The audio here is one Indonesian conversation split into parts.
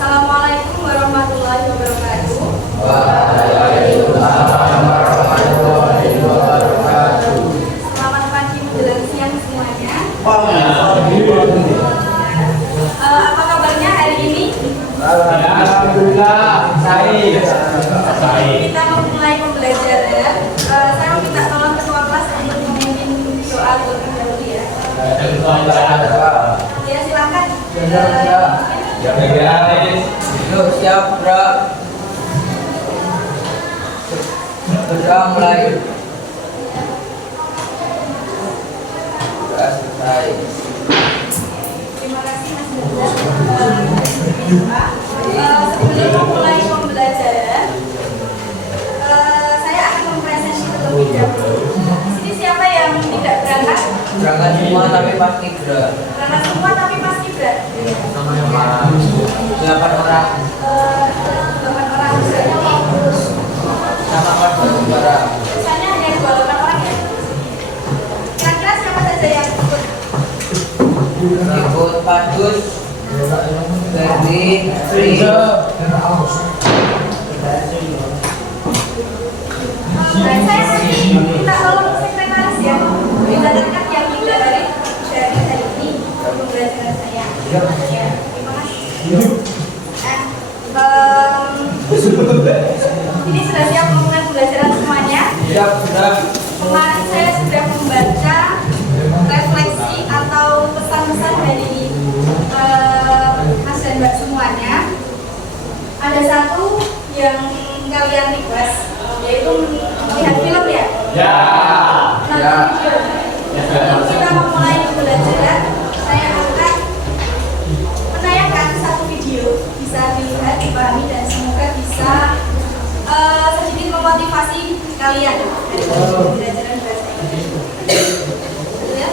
Assalamualaikum warahmatullahi wabarakatuh. Waalaikumsalam warahmatullahi wabarakatuh. Selamat pagi menjelang siang semuanya. Apa kabarnya hari ini? Alhamdulillah, baik. Kita memulai pembelajaran. Saya minta tolong ketua kelas untuk memimpin doa terlebih dahulu ya. Ya silakan. Yuk, siap, bro. Sudah mulai. Sudah selesai. Terima kasih Mas Bunda. Sebelum memulai pembelajaran, saya akan mempresentasi terlebih dahulu. Di sini siapa yang tidak berangkat? Berangkat semua tapi pasti gerak. Berangkat semua tapi pasti berat. Namanya Pak. 8 orang. 8 orang misalnya mau Sama Pak Barbara. misalnya hanya 28 orang ya. Kira-kira siapa saja yang ikut? Ikut Pak Dus, Ferdi, Tri. Dan saya nanti minta tolong sekretaris ya, minta dekat yang tidak dari hari ini pembelajaran saya. Ya, terima kasih. Ini sudah siap memulai pembelajaran semuanya. Siap, sudah. Kemarin saya sudah membaca refleksi atau pesan-pesan dari Mas dan Mbak semuanya. Ada satu yang kalian request, yaitu melihat film ya. Ya. Nonton video. Sebelum kita memulai pembelajaran, saya akan menayangkan satu video, bisa dilihat, dipahami, dan semoga bisa sedikit memotivasi kalian dari pembelajaran bahasa Inggris. Ya.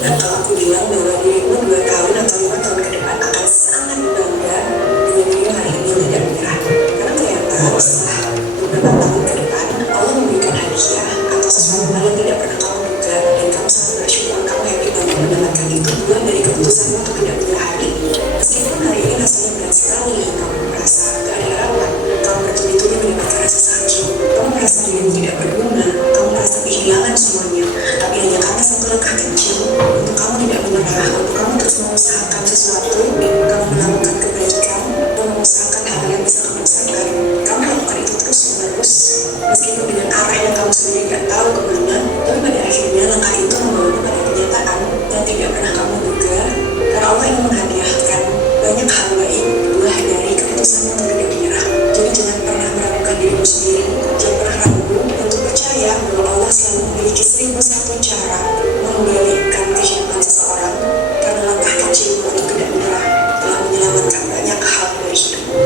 Dan kalau aku bilang bahwa dirimu 2 tahun atau 5 tahun ke depan akan sangat bangga dengan dirimu hari ini yang tidak menyerah. Karena ternyata setelah beberapa tahun ke depan, Allah memberikan hadiah atau sesuatu hal yang tidak pernah kamu duga, dan kamu sangat bersyukur, kamu happy banget mendapatkan itu bukan dari keputusanmu untuk tidak menyerah hari ini. Meskipun hari ini rasanya berat sekali, kamu merasa gak ada harapan, kamu bertubi-tubi mendapatkan rasa sakit, kamu merasa dirimu tidak berguna, kamu merasa kehilangan semuanya, tapi hanya karena satu langkah kecil untuk kamu tidak menyerah, untuk kamu terus mengusahakan sesuatu, kamu melakukan kebaikan, dan mengusahakan hal yang bisa kamu usahakan. Kamu lakukan itu terus menerus, meskipun dengan arah yang kamu sendiri gak tahu kemana, tapi pada akhirnya langkah itu membawamu pada kenyataan yang tidak pernah kamu duga, karena Allah ingin menghadiahkan banyak hal baik buah dari keputusanmu untuk tidak menyerah. Jadi jangan pernah meragukan dirimu sendiri, jangan pernah ragu untuk percaya bahwa Allah selalu memiliki 1001 cara membalikkan kehidupan seseorang, karena langkah kecil untuk tidak menyerah telah menyelamatkan banyak hal dari hidupmu.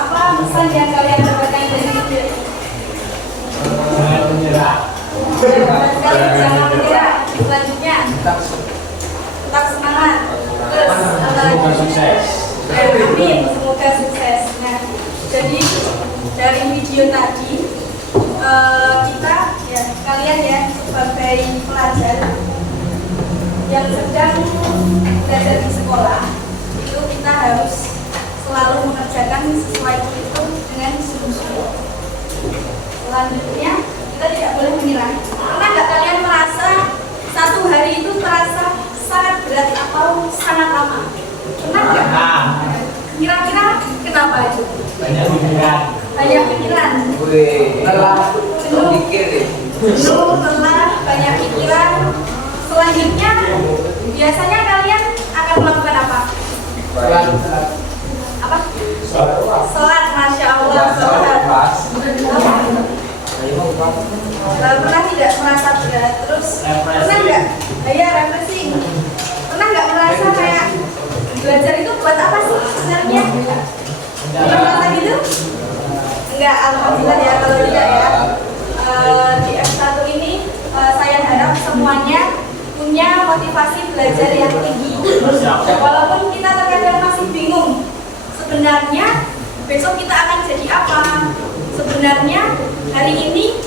Apa pesan yang kalian dapatkan dari video ini? Jangan menyerah. Jangan menyerah. Selanjutnya, tetap semangat. Terus, Semoga sukses. amin, semoga sukses. Nah, jadi dari video tadi kita ya kalian ya sebagai pelajar yang sedang belajar di sekolah itu kita harus selalu mengerjakan sesuai itu dengan sungguh-sungguh. Selanjutnya kita tidak boleh menyerah. Pernah nggak kalian merasa satu hari itu terasa sangat berat atau sangat lama? Pernah nggak? Kira-kira kenapa itu? Banyak pikiran. Banyak pikiran. Wih, telah berpikir nih. Jenuh, lelah, banyak pikiran. Selanjutnya, biasanya kalian akan melakukan apa? Apa? Sholat, masya Allah, sholat. Pernah tidak merasa berat? Terus pernah nggak? Ya refreshing. Pernah nggak merasa kayak belajar itu buat apa sih sebenarnya? Pernah merasa gitu? Enggak, alhamdulillah ya kalau tidak ya. Di F1 ini saya harap semuanya punya motivasi belajar yang tinggi. Walaupun kita terkadang masih bingung sebenarnya besok kita akan jadi apa. Sebenarnya hari ini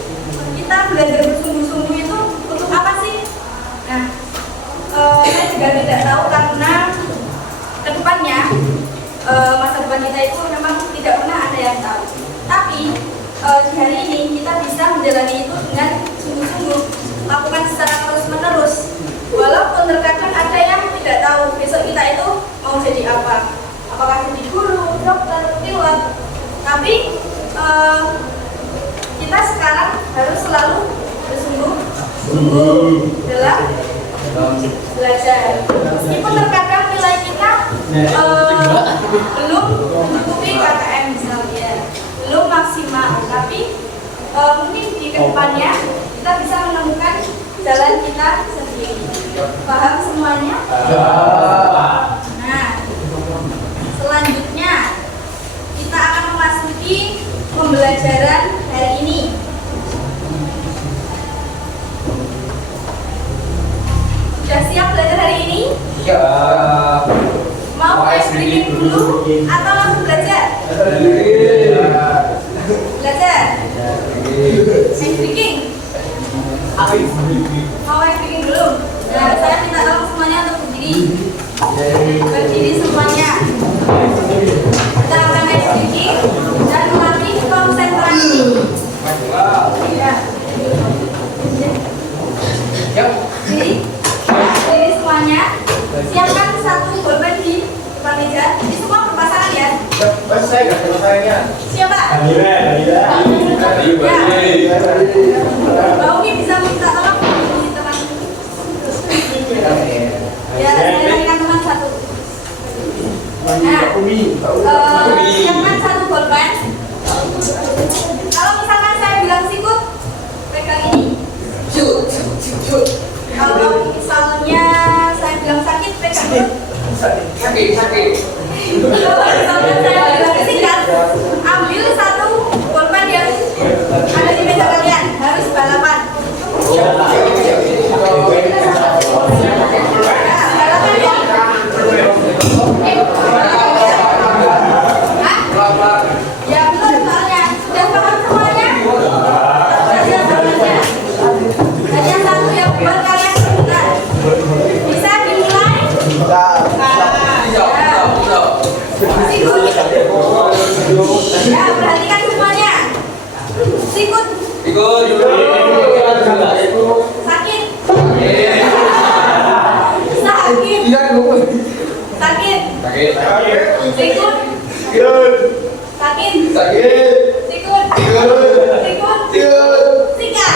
harus selalu bersungguh-sungguh dalam belajar. Meskipun terkadang nilai kita belum mencukupi KKM misalnya, belum maksimal, tapi mungkin di kedepannya kita bisa menemukan jalan kita sendiri. Paham semuanya? Nah, selanjutnya kita akan memasuki pembelajaran hari ini. Sudah siap belajar hari ini? Mau ice breaking dulu atau langsung belajar? Belajar? Ice breaking? Mau ice breaking dulu? Nah, saya minta tolong semuanya untuk berdiri. Berdiri semuanya. Kita akan ice breaking dan melatih konsentrasi. Ya. Jadi semuanya siapkan satu bolpen di depan meja. Ini semua berpasangan ya. Saya nggak selesainya. Siapa? Mbak Umi bisa minta tolong di teman. Ya, saya berikan teman satu. Nah, siapkan satu bolpen. Kalau misalkan saya bilang sikut, pegang ini. Kalau misalnya saya bilang sakit, pegang ini. Sakit. Kalau misalnya saya bilang singkat, ambil satu bolpen yang ada di meja kalian. Harus balapan. Ya belum soalnya. Sudah paham semuanya? Hanya satu yang buat kalian sebentar. Bisa dimulai? Sikut. Ya, perhatikan semuanya. Sikut. Sakit. Sakit. Sikut. Sakit. Sikut. Sikat.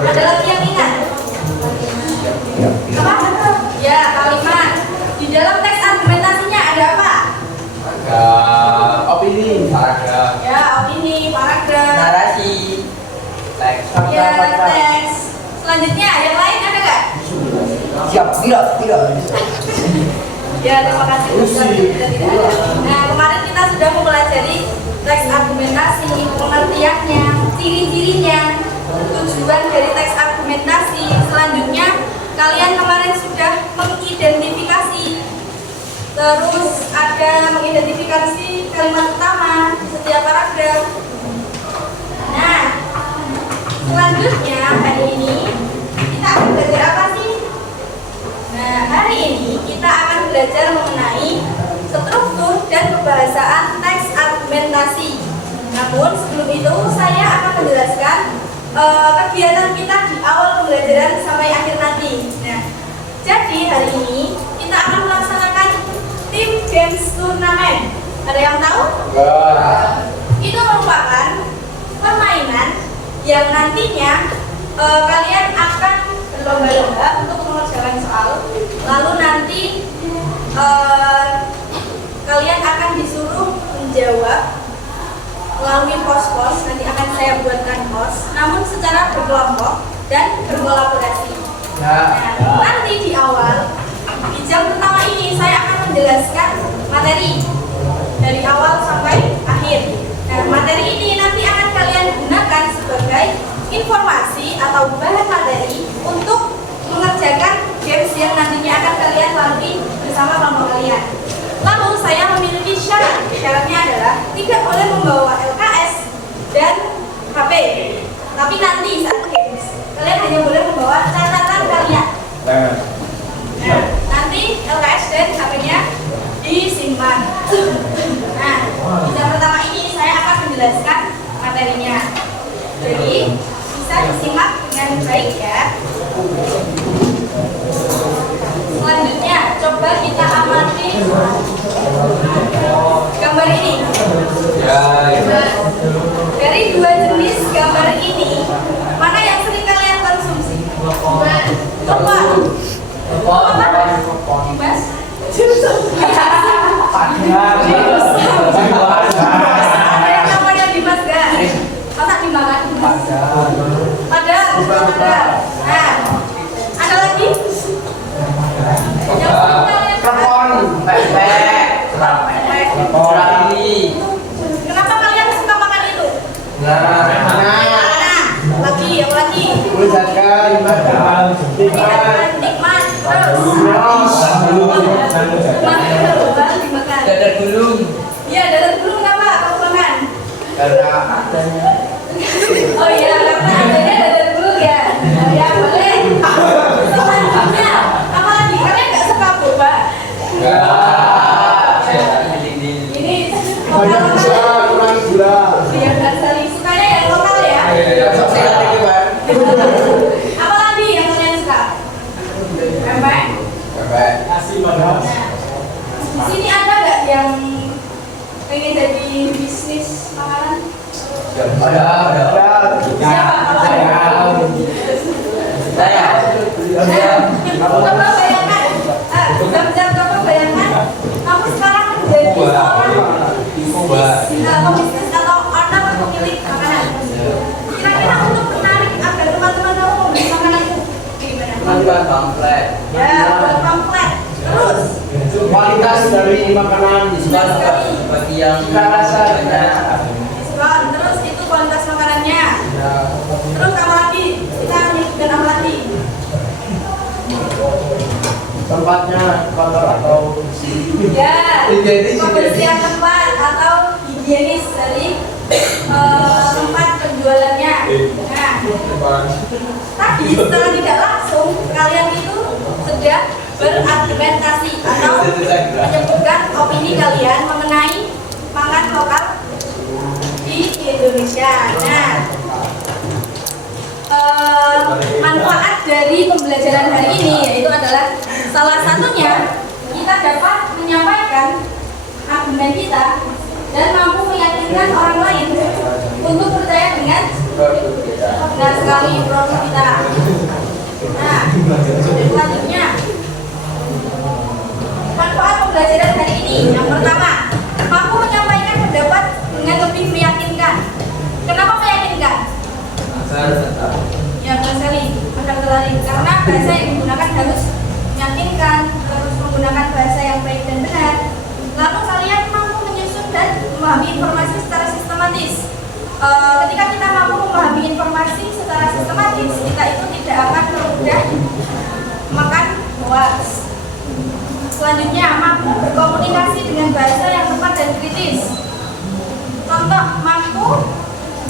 Ada lagi yang ingat? Apa? Ya, kalimat. Di dalam teks argumentasinya ada apa? Ada opini, paragraf. Ya, opini, paragraf. Narasi. Teks. Ya, teks. Selanjutnya, yang lain ada nggak? Siap, tidak. Ya, terima kasih. Tidak ada. Nah, kemarin kita sudah mempelajari teks argumentasi, pengertiannya, ciri-cirinya, tujuan dari teks argumentasi. Selanjutnya, kalian kemarin sudah mengidentifikasi. Terus ada mengidentifikasi kalimat utama di setiap paragraf. Nah, selanjutnya hari ini kita akan belajar apa sih? Nah, hari ini kita akan belajar mengenai struktur dan kebahasaan teks argumentasi. Namun sebelum itu saya akan menjelaskan kegiatan kita di awal pembelajaran sampai akhir nanti. Nah, jadi hari ini kita akan melaksanakan tim games turnamen. Ada yang tahu? Itu merupakan permainan yang nantinya kalian akan berlomba-lomba untuk mengerjakan soal. Lalu nanti kalian akan disuruh menjawab melalui pos-pos. Nanti akan saya buatkan pos, namun secara berkelompok dan berkolaborasi. Nah, nanti di awal, di jam pertama ini saya akan menjelaskan materi dari awal sampai akhir. Nah, materi ini nanti akan kalian gunakan sebagai informasi atau bahan materi untuk mengerjakan games yang nantinya akan kalian lalui bersama kelompok kalian. Lalu saya memiliki syarat. Syaratnya adalah tidak boleh membawa LKS dan HP. Tapi nanti saat games kalian hanya boleh membawa catatan kalian. Nah, nanti LKS dan HP-nya disimpan. Nah, di jam pertama ini saya akan menjelaskan materinya. Jadi bisa disimak dengan baik ya. Selanjutnya, coba kita amati gambar ini. Dari dua jenis gambar ini, mana yang sering kalian konsumsi? Coba. Dimas? Ada yang namanya Dimas gak? Masa dimakan Dimas? Ada. Nah, ada lagi? Yang sering kalian kenapa kalian suka makan itu? Lagi, yang lagi? Nikmat. Terus? Dimakan. Dadar gulung. Iya, dadar gulung kenapa kamu makan? Karena adanya. Oh iya, karena adanya dadar gulung ya. Ya boleh. Selanjutnya, apa lagi? Kalian nggak suka boba? Ini banyak gula, kurang gula. Iya, dan saling sukanya yang lokal ya. Apa lagi yang kalian suka? Pempek. Nah, di sini ada nggak yang pengen jadi bisnis makanan? Ada. Siapa? Kalau ada? Coba bayangkan, coba bayangkan, kamu sekarang menjadi seorang pebisnis atau owner pemilik makanan. Kira-kira untuk menarik agar teman-teman kamu membeli makanan itu gimana? Pamflet. Ya, buat pamflet. Terus? Kualitas dari makanan bagi yang rasanya. Diskon. Terus itu kualitas makanannya. Terus apa lagi? Kita menyebutkan apa lagi? Tempatnya kotor atau Ya, kebersihan tempat atau higienis dari tempat penjualannya. Nah, tapi secara tidak langsung kalian itu sedang berargumentasi atau menyebutkan opini kalian mengenai pangan lokal di Indonesia. Nah, manfaat dari pembelajaran hari ini yaitu adalah salah satunya kita dapat menyampaikan argumen kita dan mampu meyakinkan orang lain untuk percaya dengan benar sekali produk kita. Nah, selanjutnya manfaat pembelajaran hari ini yang pertama, mampu menyampaikan pendapat dengan lebih meyakinkan. Kenapa meyakinkan? Ya benar sekali, akan tertarik karena bahasa yang digunakan harus meyakinkan, harus menggunakan bahasa yang baik dan benar. Lalu kalian mampu menyusun dan memahami informasi secara sistematis. Ketika kita mampu memahami informasi secara sistematis, kita itu tidak akan mudah makan hoax. Selanjutnya, mampu berkomunikasi dengan bahasa yang tepat dan kritis. Contoh, mampu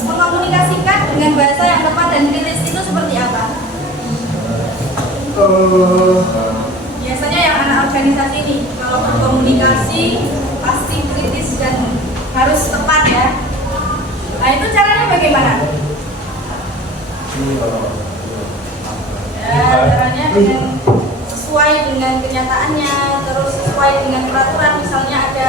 mengkomunikasikan dengan bahasa yang tepat dan kritis itu seperti apa? Biasanya yang anak organisasi ini, kalau berkomunikasi pasti kritis dan harus tepat ya. Nah itu caranya bagaimana? dengan sesuai dengan kenyataannya, terus sesuai dengan peraturan. Misalnya ada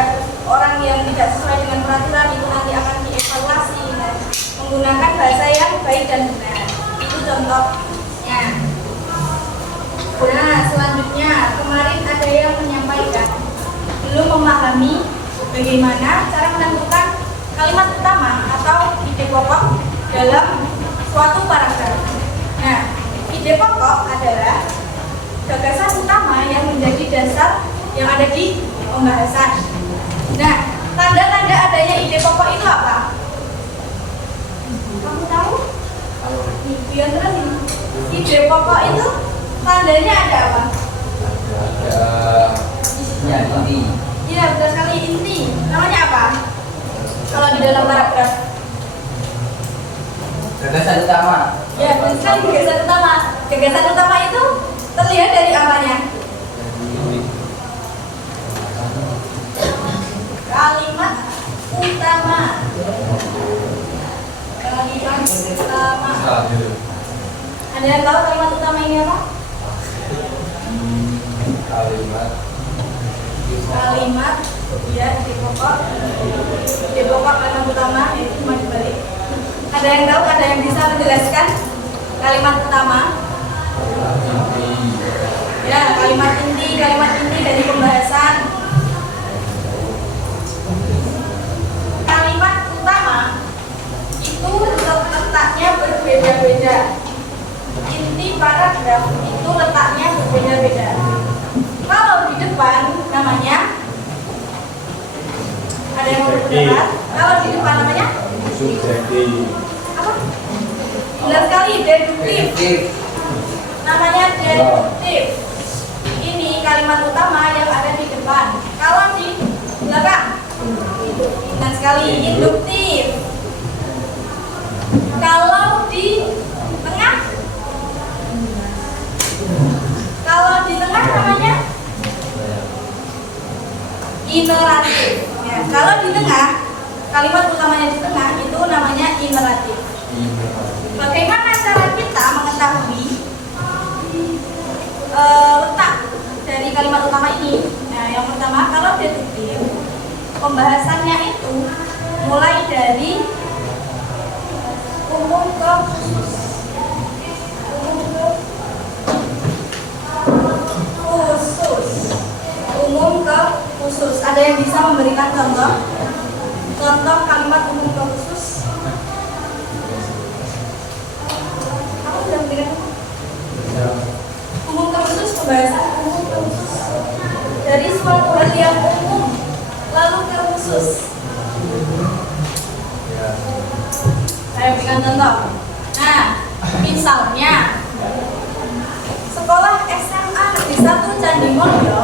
orang yang tidak sesuai dengan peraturan, itu nanti akan dievaluasi dan menggunakan bahasa yang baik dan benar. Itu contohnya. Nah, selanjutnya kemarin ada yang menyampaikan belum memahami bagaimana cara menentukan kalimat utama atau ide pokok dalam suatu paragraf. Nah, ide pokok adalah gagasan utama yang menjadi dasar yang ada di pembahasan. Nah, tanda-tanda adanya ide pokok itu apa? Kamu tahu? Biar terus ini. Ide pokok itu tandanya ada apa? Ya, inti. Iya, betul sekali, inti. Namanya apa? Kalau di dalam paragraf. Gagasan utama. Ya, betul sekali, gagasan utama. Gagasan utama itu terlihat dari apanya? Kalimat utama. Kalimat utama. Ada yang tahu kalimat utama ini apa? Kalimat, ya, ide pokok kalimat utama itu cuma dibalik. Ada yang tahu? Ada yang bisa menjelaskan kalimat utama? Ya, kalimat inti dari pembahasan. Kalimat utama itu letaknya berbeda-beda. Inti paragraf itu letaknya berbeda-beda. Kalau di depan namanya, ada yang mau berpendapat? Kalau di depan namanya Subjektif. apa? Jelas sekali, deduktif. Namanya deduktif. Ini kalimat utama yang ada di depan. Kalau di belakang, jelas sekali, induktif. Kalau di tengah, namanya ineratif. Ya, kalau di tengah, kalimat utamanya di tengah itu namanya ineratif. Bagaimana cara kita mengetahui letak dari kalimat utama ini? Nah, yang pertama, kalau deduktif, pembahasannya itu mulai dari umum ke khusus. Umum ke khusus. Ada yang bisa memberikan contoh? Contoh kalimat umum ke khusus. Kamu sudah memberikan? Umum ke khusus, pembahasan umum ke khusus. Dari suatu hal yang umum lalu ke khusus. Saya berikan contoh. Nah, misalnya sekolah SMA Negeri 1 Candi Mulyo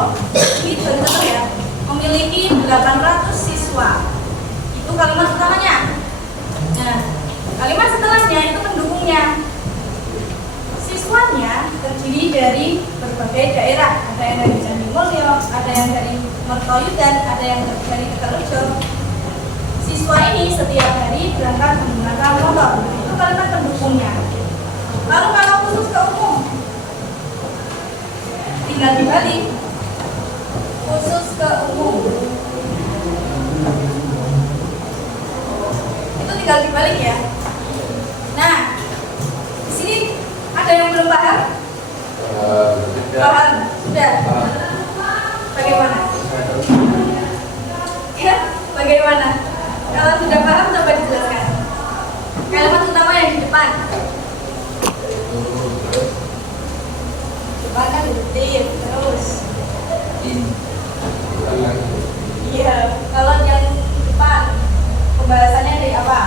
ini contoh ya, memiliki 800 siswa. Itu kalimat utamanya. Nah, kalimat setelahnya itu pendukungnya. Siswanya terdiri dari berbagai daerah. Ada yang dari Candi Mulyo, ada yang dari Mertoyudan, ada yang dari Tegalrejo. Siswa ini setiap hari berangkat menggunakan motor. Itu kalimat pendukungnya. Lalu kalau khusus ke umum, tinggal dibalik. Khusus ke umum itu tinggal dibalik ya. Nah, di sini ada yang belum paham? Paham? Sudah? Bagaimana? Ya, bagaimana? Kalau sudah paham, coba dijelaskan. Kalimat utama yang di depan. Depan kan deduktif, terus. Iya, kalau yang depan pembahasannya dari apa?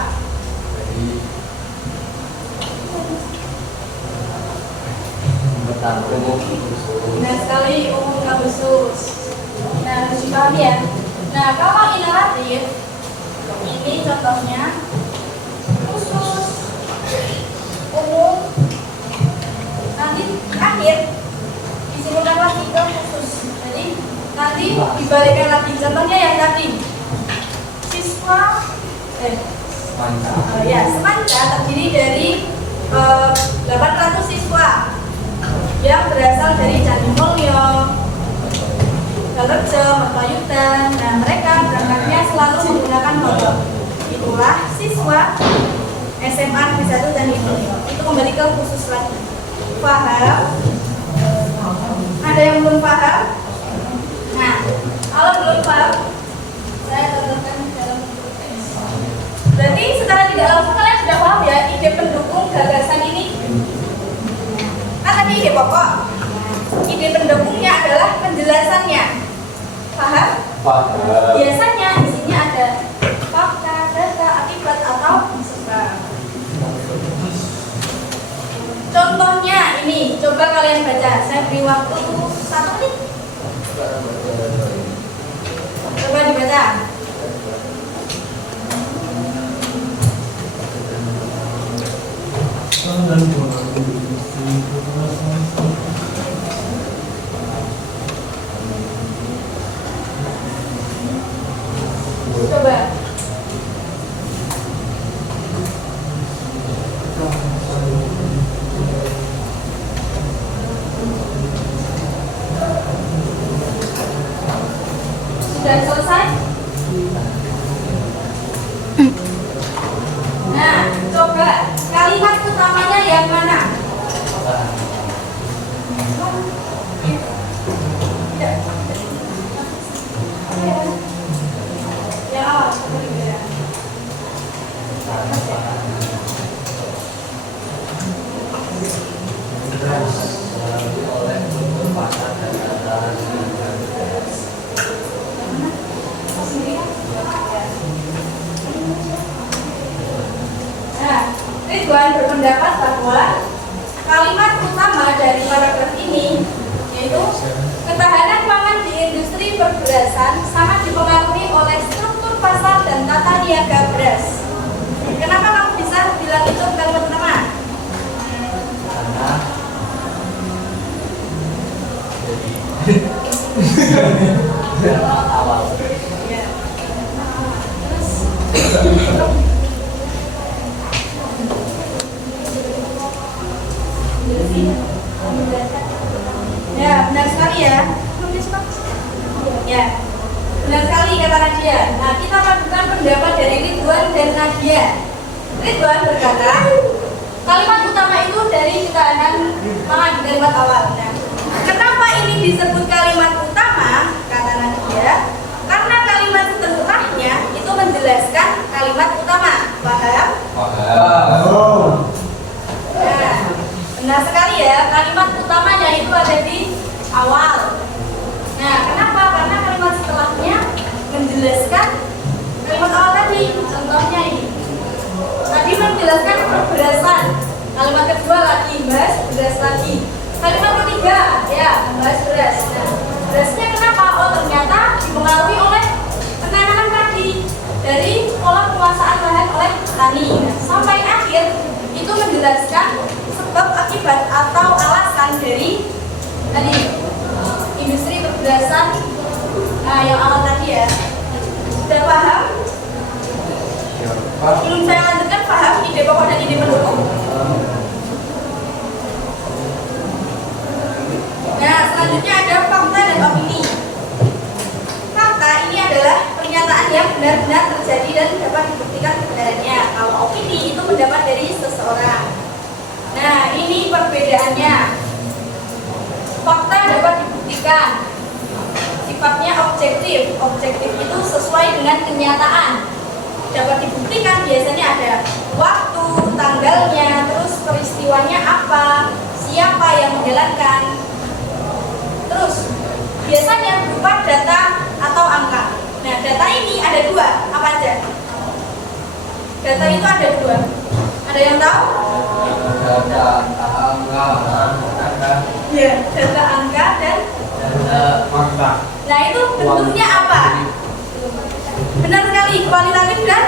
Nah, sekali umum ke khusus. Nah, harus dipahami ya. Nah, kalau ineratif, ini contohnya khusus, umum, nanti akhir disimpulkan lagi ke khusus. Jadi nanti dibalikkan lagi. Contohnya yang tadi, siswa Semangka terdiri dari 800 siswa yang berasal Tegalrejo, Mertoyudan. Nah, mereka berangkatnya selalu menggunakan motor. Itulah siswa SMA Negeri 1 dan itu kembali ke khusus lagi. Paham? Ada yang belum paham? Nah, kalau belum paham, saya tentukan dalam bentuk teks. Berarti secara tidak langsung kalian sudah paham ya ide pendukung gagasan ini? Kan tadi ide pokok. Ide pendukungnya adalah penjelasannya. Paham? Paham. Biasanya isinya ada fakta, data, akibat atau sebab. Contohnya ini, coba kalian baca. Saya beri waktu 1 menit. Coba dibaca. Coba. Sudah selesai? Nah, coba kalimat utamanya yang mana? Yang awal, Nah, Ridwan berpendapat bahwa kalimat utama dari paragraf ini yaitu ketahanan pangan di industri perberasan sangat dipengaruhi oleh struktur pasar dan tata niaga beras. Kenapa kamu bisa bilang itu kalimat utama? Awal. Ya. Ya, benar sekali ya. Ya, benar sekali kata Nadia. Nah, kita lakukan pendapat dari Ridwan dan Nadia. Ridwan berkata, kalimat utama itu dari ketahanan pangan di kalimat awal. Nah, kenapa ini disebut kalimat utama? Kata Nadia, karena kalimat setelahnya itu menjelaskan kalimat utama. Paham? Nah, benar sekali ya, kalimat utamanya itu ada di awal. Nah, kenapa? Karena kalimat setelahnya menjelaskan kalimat awal tadi. Contohnya ini. Tadi menjelaskan perberasan. Kalimat kedua lagi bahas beras lagi. Kalimat ketiga ya bahas beras. Nah, berasnya kenapa? Oh, ternyata dipengaruhi oleh penanaman padi dari pola penguasaan lahan oleh petani. Nah, sampai akhir itu menjelaskan sebab akibat atau alasan dari tadi industri perberasan. Nah, yang awal tadi ya. Sudah paham? Belum saya lanjutkan, paham ide pokok dan ide pendukung? Nah, selanjutnya ada fakta dan opini. Fakta ini adalah pernyataan yang benar-benar terjadi dan dapat dibuktikan kebenarannya. Kalau opini itu pendapat dari seseorang. Nah, ini perbedaannya. Fakta dapat dibuktikan. Sifatnya objektif. Objektif itu sesuai dengan kenyataan. Dapat dibuktikan biasanya ada waktu, tanggalnya, terus peristiwanya apa, siapa yang menjalankan. Terus biasanya berupa data atau angka. Nah, data ini ada dua, apa aja? Data itu ada dua. Ada yang tahu? Data angka. Ya, data angka dan Fakta. nah itu bentuknya apa? Benar sekali, kualitatif dan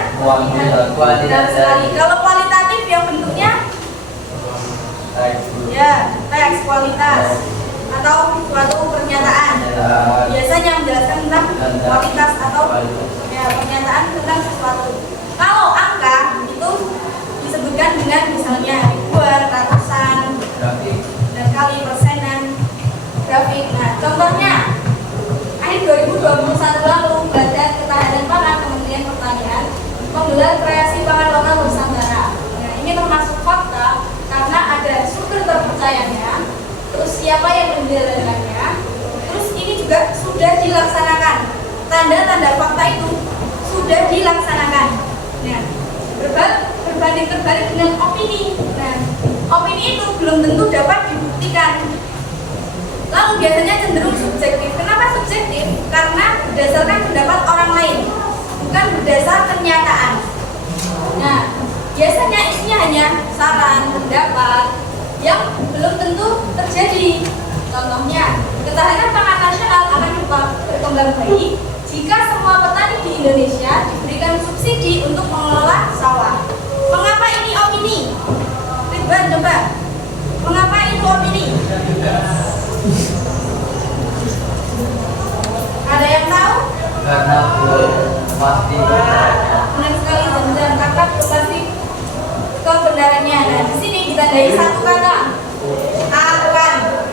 benar sekali. Kalau kualitatif yang bentuknya ya teks kualitas atau suatu pernyataan. Biasanya menjelaskan tentang kualitas atau ya pernyataan tentang sesuatu. Kalau angka itu disebutkan dengan misalnya ribuan, ratusan, dan kali persenan, grafik. Nah, contohnya, ini belum tentu dapat dibuktikan. Lalu biasanya cenderung subjektif. Kenapa subjektif? Karena berdasarkan pendapat orang lain, bukan berdasar kenyataan. Nah, biasanya isinya hanya saran, pendapat yang belum tentu terjadi. Contohnya, ketahanan pangan nasional akan berkembang baik jika semua petani di Indonesia diberikan subsidi untuk mengelola sawah. Mengapa ini opini? Ridwan, coba. Mengapa itu opini? Ada yang tahu? Karena belum pasti. Benar sekali, dan kakak pasti kebenarannya. Nah, di sini ditandai satu kata, akan.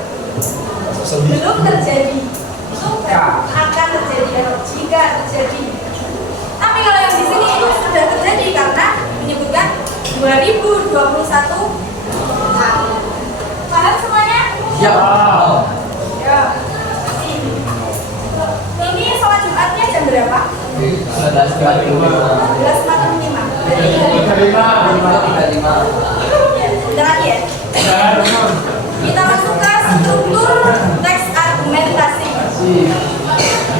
Belum terjadi, itu akan terjadi atau jika terjadi. Tapi kalau yang di sini itu sudah terjadi karena menyebutkan 2021. Paham semuanya? Ya. Ya. Ini sholat Jumatnya jam berapa? 11.45. 11.45. Berarti hari 5.35. ya, sebentar lagi ya. Kita masuk ke struktur teks argumentasi.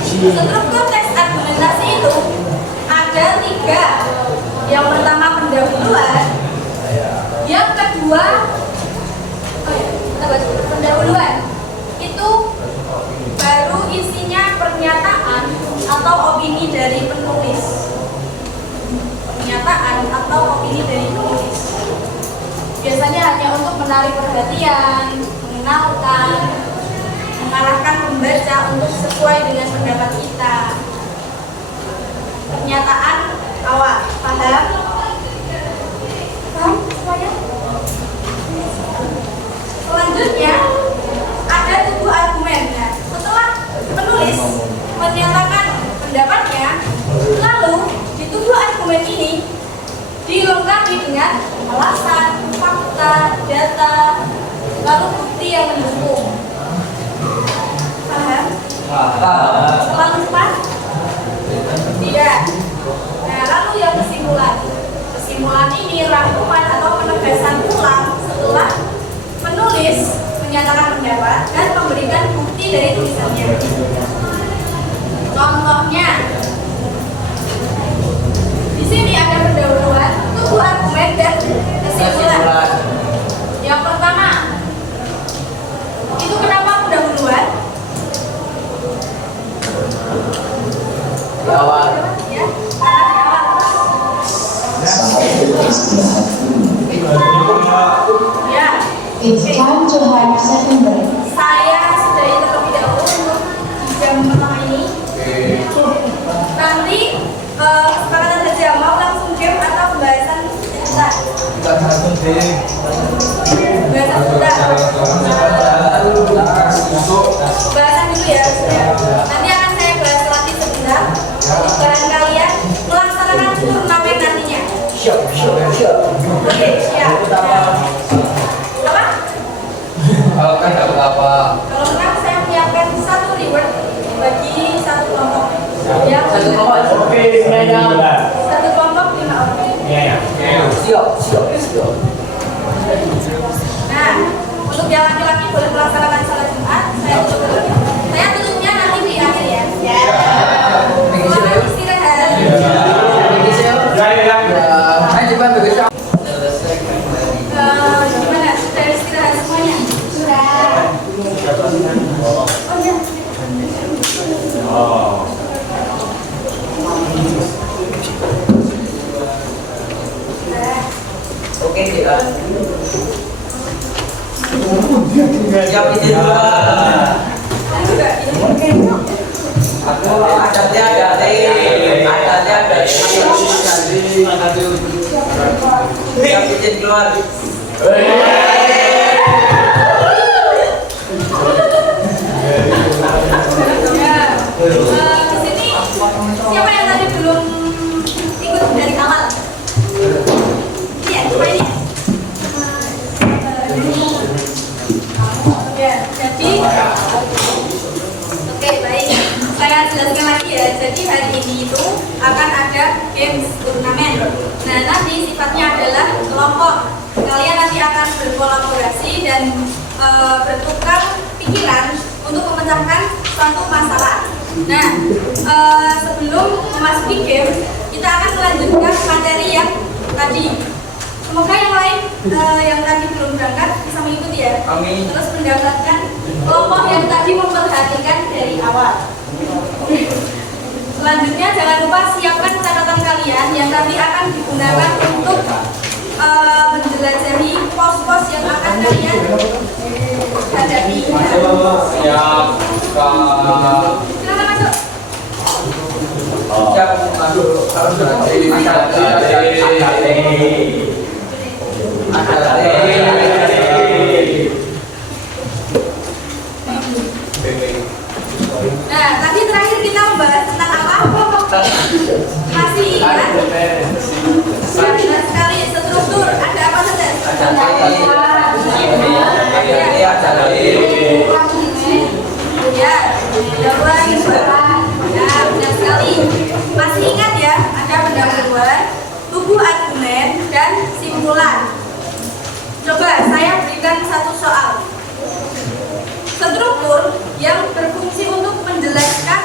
Struktur teks argumentasi itu ada 3. Yang pertama pendahuluan, yang kedua pendahuluan itu baru isinya pernyataan atau opini dari penulis. Pernyataan atau opini dari penulis biasanya hanya untuk menarik perhatian, mengenalkan, mengarahkan pembaca untuk sesuai dengan pendapat kita. Pernyataan awal, paham? Paham semuanya? Selanjutnya ada tubuh argumen. Nah, setelah penulis menyatakan pendapatnya, lalu di tubuh argumen ini dilengkapi dengan alasan, fakta, data, lalu bukti yang mendukung. Paham? Selalu cepat? Tidak. Nah, lalu yang kesimpulan. Kesimpulan ini rangkuman atau penegasan ulang setelah penulis menyatakan pendapat dan memberikan bukti dari tulisannya. Contohnya, di sini ada pendahuluan, tubuh argumen dan kesimpulan. Yang pertama, itu kenapa pendahuluan? Di awal. Ya, karena di awal. Ya. It's time to have second break. Saya sudahi terlebih dahulu untuk di jam pertama ini. Nanti kesepakatan saja mau langsung game atau pembahasan sebentar. Pembahasan sebentar. Pembahasan dulu ya. Nanti akan saya bahas lagi sebentar. Untuk kalian melaksanakan turnamen nantinya. Oke, siap. Apa? Kalau kan dapat apa? Kalau menang saya menyiapkan 1 reward bagi 1 kelompok. Yang Satu kelompok. Oke, semuanya. 1 kelompok 5 orang. Iya, ya. Siap. Nah, untuk yang laki-laki boleh melaksanakan salat Jumat. Saya tutupnya nanti di akhir ya. Selamat istirahat. Gimana? Sudah istirahat semuanya? Sudah. Oh ya. Oke, kita. Siap izin dulu. Aku adatnya dari siap izin keluar. Di sini siapa yang tadi belum ikut dari awal? Iya, coba ini. Ya, jadi oke, baik. Saya jelaskan lagi ya. Jadi hari ini itu akan ada games turnamen. Nah, nanti sifatnya adalah kelompok. Kalian nanti akan berkolaborasi dan dan bertukar pikiran untuk memecahkan suatu masalah. Nah, sebelum memasuki game, kita akan melanjutkan materi yang tadi. Semoga yang lain yang tadi belum berangkat bisa mengikuti ya. Amin. Terus mendapatkan kelompok yang tadi memperhatikan dari awal. Selanjutnya jangan lupa siapkan catatan kalian yang nanti akan digunakan untuk menjelajahi pos-pos yang akan kalian hadapi. Siap, Kak. Silakan masuk. Siap, masuk. Harus Nah, tadi terakhir kita membahas tentang apa? Masih ingat? Benar sekali, struktur. Ada apa saja? Ya, pendahuluan. Nah, benar sekali. Masih ingat ya? Ada pendahuluan, tubuh argumen, dan simpulan. Coba saya berikan satu soal. Struktur yang berfungsi untuk menjelaskan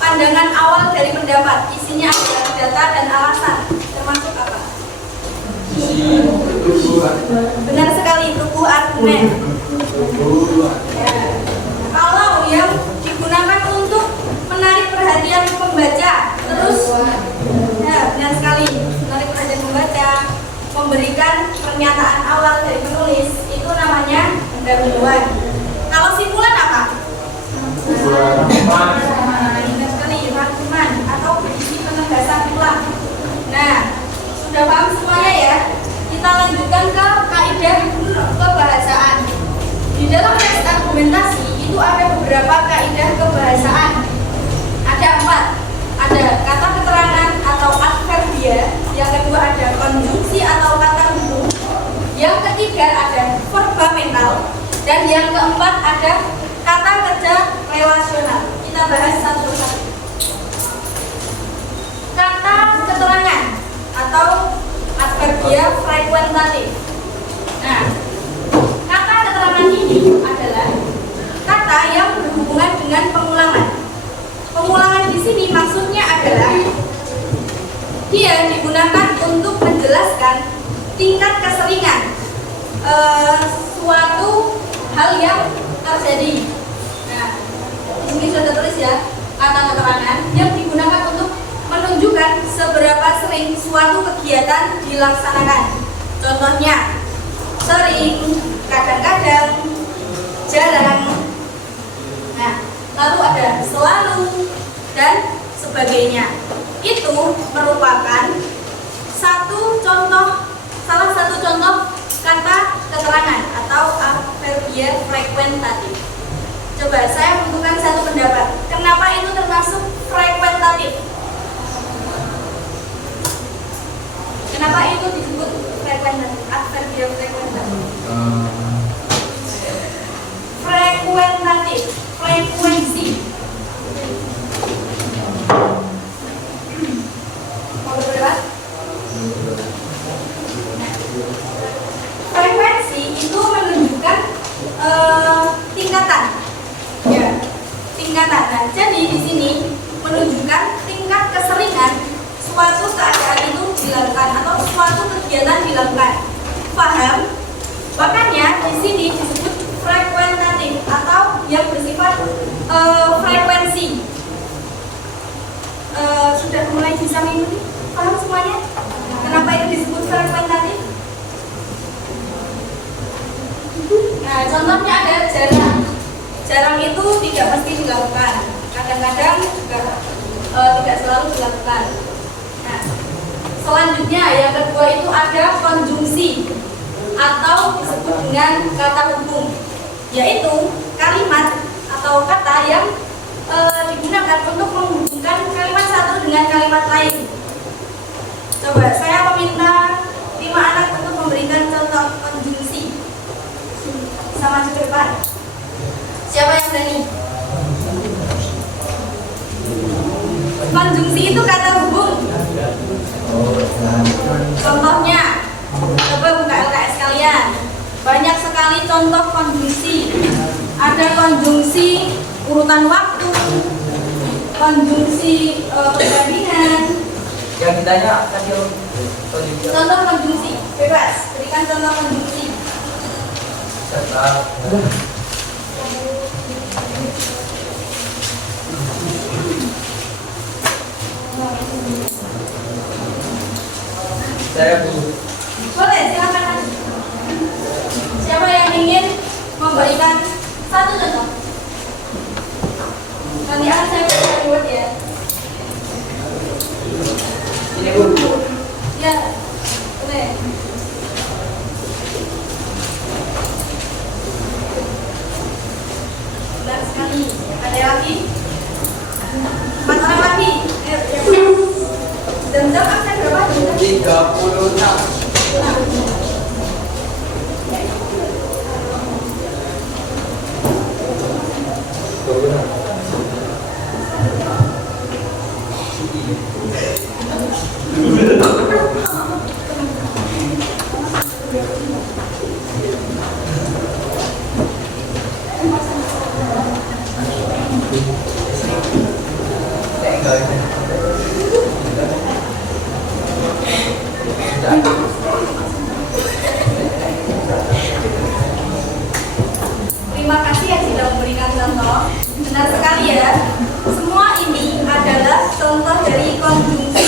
pandangan awal dari pendapat. Isinya adalah data dan alasan. Termasuk apa? Benar sekali, tubuh argumen. Ya. Kalau yang digunakan untuk menarik perhatian pembaca, terus ya, benar sekali, menarik perhatian pembaca, memberikan pernyataan awal dari penulis, itu namanya pendahuluan. Kalau simpulan apa? Benar sekali, rangkuman atau berisi penegasan ulang. Nah, sudah paham semuanya ya? Kita lanjutkan ke kaidah kebahasaan. Di dalam teks argumentasi itu ada beberapa kaidah kebahasaan. Ada 4. Ada kata keterangan atau adverbia. Yang kedua ada konjungsi atau kata hubung. Yang ketiga ada verba mental. Dan yang keempat ada kata kerja relasional. Kita bahas satu persatu. Kata keterangan atau adverbia frekuentatif. Nah, kata keterangan ini adalah kata yang berhubungan dengan pengulangan. Pengulangan di sini maksudnya adalah dia digunakan untuk menjelaskan tingkat keseringan suatu hal yang terjadi. Nah, di sini sudah tertulis ya, kata keterangan yang digunakan untuk menunjukkan seberapa sering suatu kegiatan dilaksanakan. Contohnya, sering, kadang-kadang, jarang. Nah, lalu ada selalu dan sebagainya. Itu merupakan salah satu contoh kata keterangan atau adverbia frekuentatif. Coba saya butuhkan satu pendapat. Kenapa itu termasuk frekuentatif? Kenapa itu disebut frekuentatif? Adverbia frekuentatif. Frekuentatif, frekuensi. Mau berapa? Frekuensi itu menunjukkan tingkatan, ya, tingkatan. Nah, jadi di sini menunjukkan tingkat keseringan suatu keadaan itu dilakukan atau suatu kegiatan dilakukan. Paham? Makanya di sini disebut frekuentatif atau yang bersifat frekuensi. Sudah mulai bisa mengikuti? Paham semuanya? Kenapa itu disebut frekuentatif? Nah, contohnya ada jarang. Jarang itu tidak mesti dilakukan. Kadang-kadang juga tidak selalu dilakukan. Nah, selanjutnya yang kedua itu ada konjungsi atau disebut dengan kata hubung, yaitu kalimat atau kata yang digunakan untuk menghubungkan kalimat satu dengan kalimat lain. Coba saya meminta 5 anak untuk memberikan contoh konjungsi. Sama ke depan. Siapa yang berani? Konjungsi itu kata hubung. Contohnya, coba buka LKS kalian. banyak sekali contoh konjungsi. Ada konjungsi urutan waktu, konjungsi perbandingan. Yang ditanya tadi Contoh konjungsi, bebas. Berikan contoh konjungsi. saya Bu. Boleh, silakan. Siapa yang ingin memberikan satu contoh? Nanti akan saya berikan buat ya. Ini Bu. Ya, boleh. Benar sekali. Ada lagi? 4 orang lagi. Ayo. Jam-jam absen berapa? 36. Terima kasih yang sudah memberikan contoh. Benar sekali ya. Semua ini adalah contoh dari konjungsi.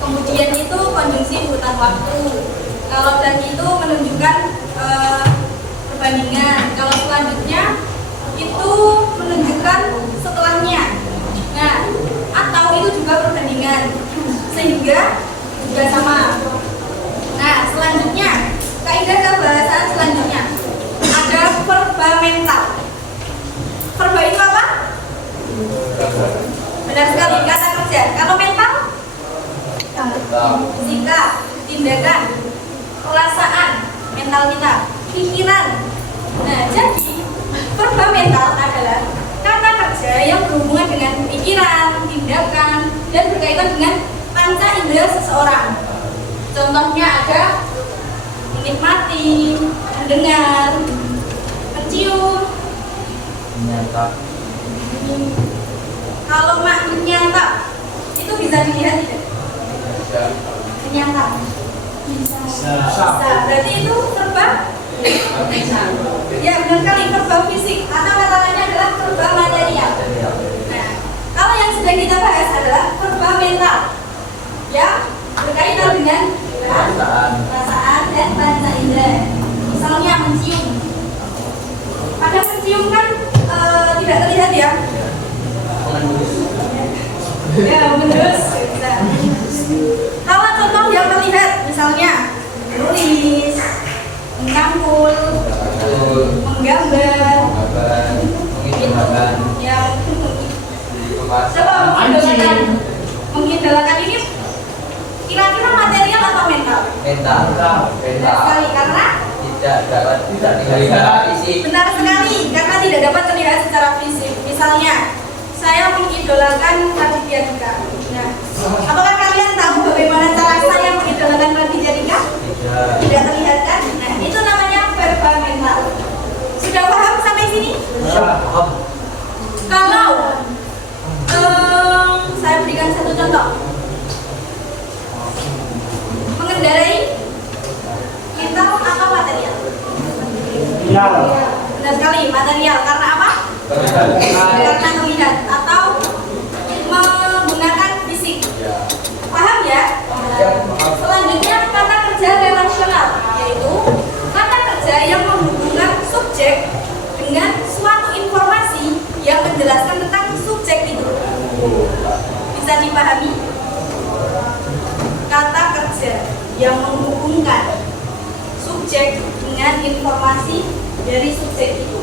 Kemudian itu konjungsi urutan waktu. Kalau dan itu menunjukkan perbandingan. Kalau selanjutnya itu menunjukkan setelahnya. Nah, atau itu juga perbandingan. Sehingga juga sama. Nah, selanjutnya kaidah kebahasaan selanjutnya ada verba mental. Verba itu apa? Benar sekali, kata kerja. Kalau mental? Sikap, tindakan, perasaan, mental kita, pikiran. Nah, jadi verba mental adalah kata kerja yang berhubungan dengan pikiran, tindakan, dan berkaitan dengan panca indera seseorang. Contohnya ada menikmati, mendengar, mencium. Menyantap. Kalau menyantap itu bisa dilihat tidak? Menyantap. Bisa. Berarti itu verba. Ya benar kali, verba fisik. Atau kata lainnya adalah verba material. Nah, kalau yang sedang kita bahas adalah verba mental, ya berkaitan dengan perasaan dan panca indera. Misalnya mencium. Pada mencium kan tidak terlihat ya. Ya, menerus. Kalau contoh yang terlihat, misalnya menulis, menangkul, menggambar, ya. Coba mengidolakan ini kira-kira material atau mental? Mental. Benar sekali, karena Tidak dapat dilihat fisik. benar sekali, karena tidak dapat terlihat secara fisik. Misalnya, saya mengidolakan Raditya Dika. Nah, apakah kalian tahu bagaimana cara saya mengidolakan Raditya Dika? Tidak terlihat kan? Nah, itu namanya verba mental. Sudah paham sampai sini? Paham. Kalau saya berikan satu contoh, mengendarai mental atau material? Benar sekali, material. Karena apa? Karena melihat atau menggunakan fisik. Paham ya? Selanjutnya kata kerja relasional, yaitu kata kerja yang menghubungkan subjek dengan suatu informasi yang menjelaskan tentang subjek itu. Bisa dipahami? Kata kerja yang menghubungkan subjek dengan informasi dari subjek itu.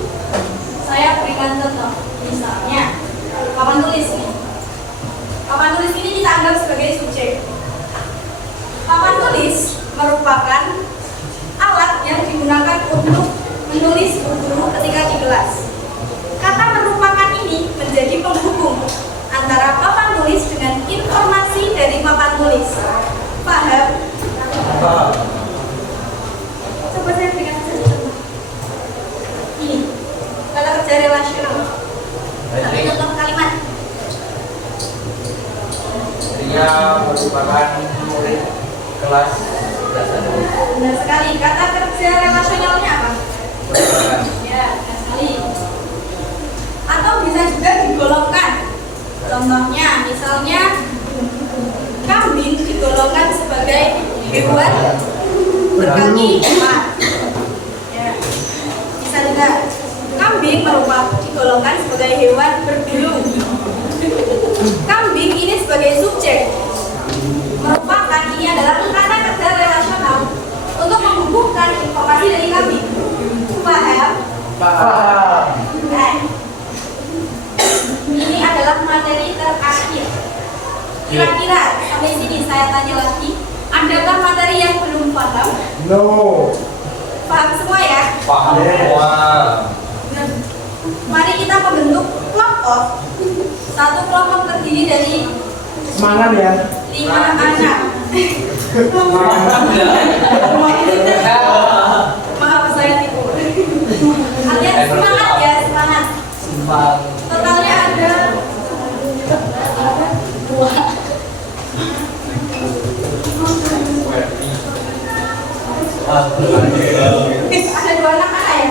Saya berikan contoh, misalnya papan tulis ini. Papan tulis ini kita anggap sebagai subjek. Papan tulis merupakan alat yang digunakan untuk menulis guru ketika di kelas. Kata merupakan ini menjadi penghubung antara papan tulis dengan informasi dari papan tulis. Paham? Coba merupakan murid kelas 11. Benar sekali. Kata kerja relasionalnya apa? Ya, benar sekali. Atau bisa juga digolongkan. Contohnya, misalnya kambing digolongkan sebagai hewan berkaki 4. Ya. Bisa juga kambing merupakan digolongkan sebagai hewan berbulu. Kambing ini sebagai subjek merupakan ini adalah kata kerja relasional untuk menghubungkan informasi dari kambing. Paham? Paham. Nah, ini adalah materi terakhir. Kira-kira sampai sini saya tanya lagi, adakah materi yang belum paham? No. Paham semua ya? Paham semua. Nah, mari kita membentuk kelompok. Satu kelompok terdiri dari Semangat ya. 5 anak. Maaf saya tipu. Kalian semangat ya, semangat. Totalnya ada 2. Ada 2 anak mana ya?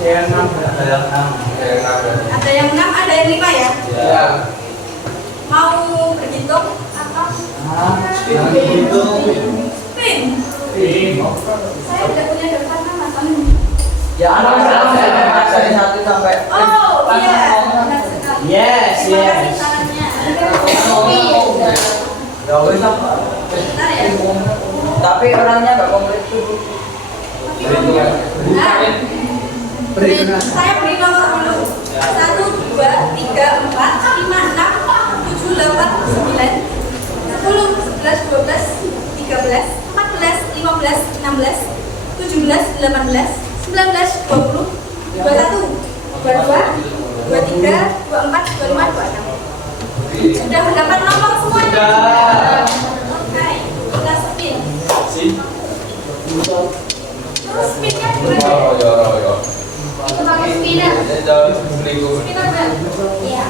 Yang 6. Ada yang 6, ada yang 5 ya? Ya. Mau berhitung atau Pin? Saya tidak punya daftar nama soalnya. Ya, anak saya 1 sampai. Oh iya, benar sekali. Yes, Terima kasih yes. sarannya. Ya wes apa? Bentar ya. Tapi orangnya nggak komplit tuh. Nah, saya beri nomor dulu. 1, 2, 3, 4, 5, 6, 7, 8, 9, 10, 11, 12, 13, 14, 15, 16, 17, 18, 19, 20, 21, 22, 23, 24, 25, 26. Sudah mendapat nomor semuanya? Oke, kita spin. Terus spinnya gimana? Ya. Itu pakai spinner. Spinner kan? Iya.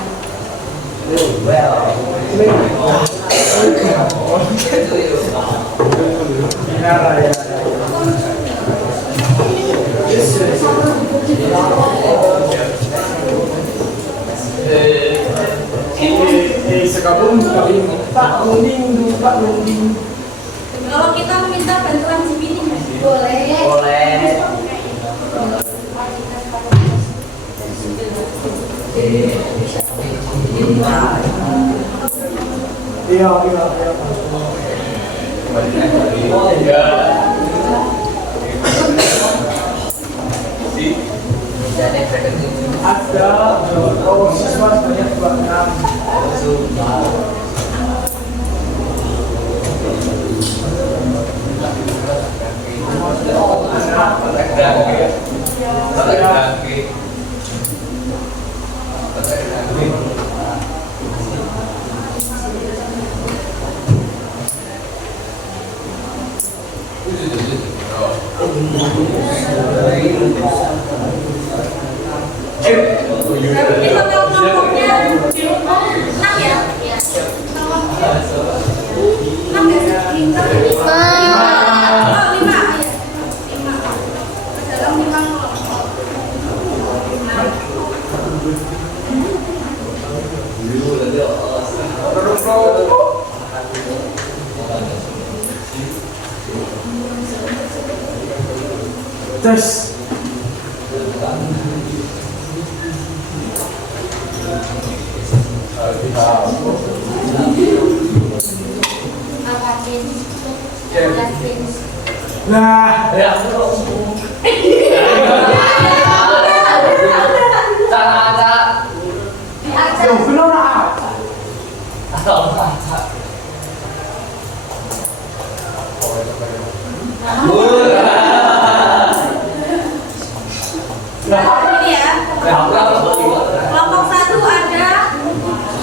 Sekabung Pak Munding. Kalau kita meminta bantuan spinning, boleh. Iya. Ada siswa sebanyak 26. Berarti total kelompoknya 6 ya? 6 ya? 5. Oh, 5. Ya. 5. Dalam 5 kelompok. 6. Tes. Nah, ya. Yo, belum lah. Ini ya. Kelompok 1 ada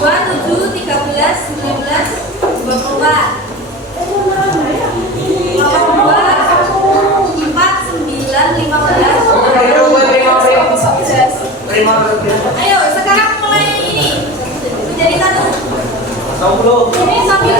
2, 7, 13, 19, 24. Kelompok 2 4, 9, 15. Ayo sekarang mulai ini menjadi 1. Ini sambil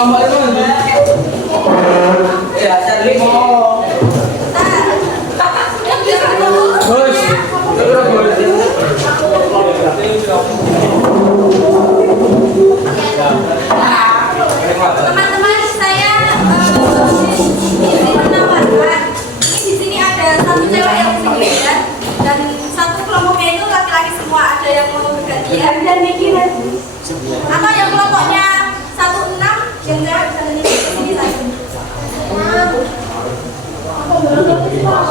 kelompok itu ya Charlie mau Teman-teman, saya menawarkan ini di sini ada satu cewek yang berbeda dan satu kelompoknya itu laki-laki semua, ada yang mau bergantian dan bikin atau yang kelompoknya 16 yang cewek bisa nyanyi di sini lagi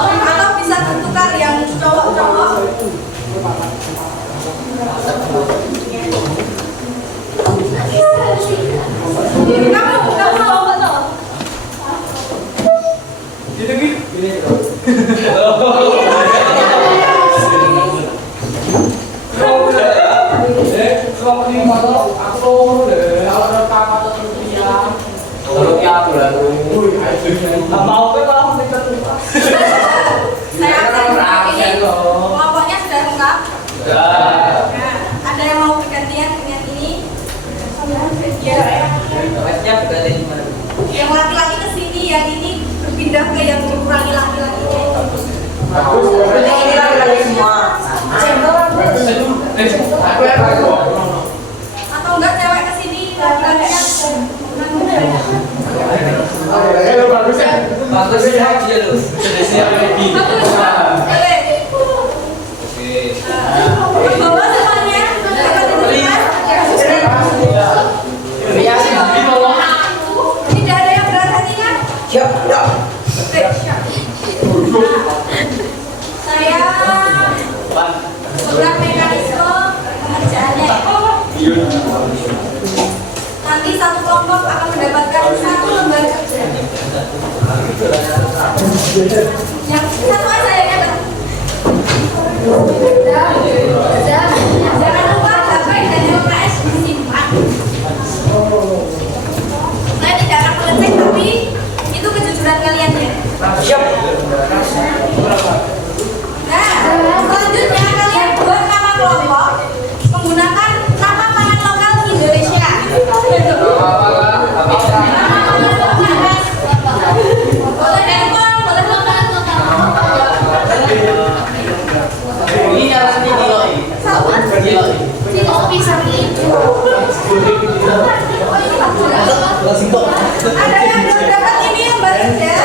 atau bisa bertukar yang cowok-cowok. Kamu mau betul? Saya akan ini kelompoknya sudah lengkap. Nah, ada yang mau bergantian dengan ini? Yang laki-laki ke sini, yang ini berpindah ke yang dikurangi laki-lakinya itu. ini lagi semua. Atau enggak cewek ke sini laki-lakinya Bagus ya dia lu. ke bawah semuanya. Tidak ada yang berani kan? Siap, ya. Saya beberapa mekanisme pengerjaannya. Nanti satu kelompok akan mendapatkan satu lembar kerja. Yang satu aja ya kan? Jangan lupa HP dan UKS disimpan. Saya tidak akan mengecek tapi itu kejujuran kalian ya. Siap. Nah, selanjutnya kalian buat nama kelompok menggunakan nama pangan lokal Indonesia. Boleh handphone, boleh lokal. Ini harus diloi. Ada yang belum dapat ini yang baru ya?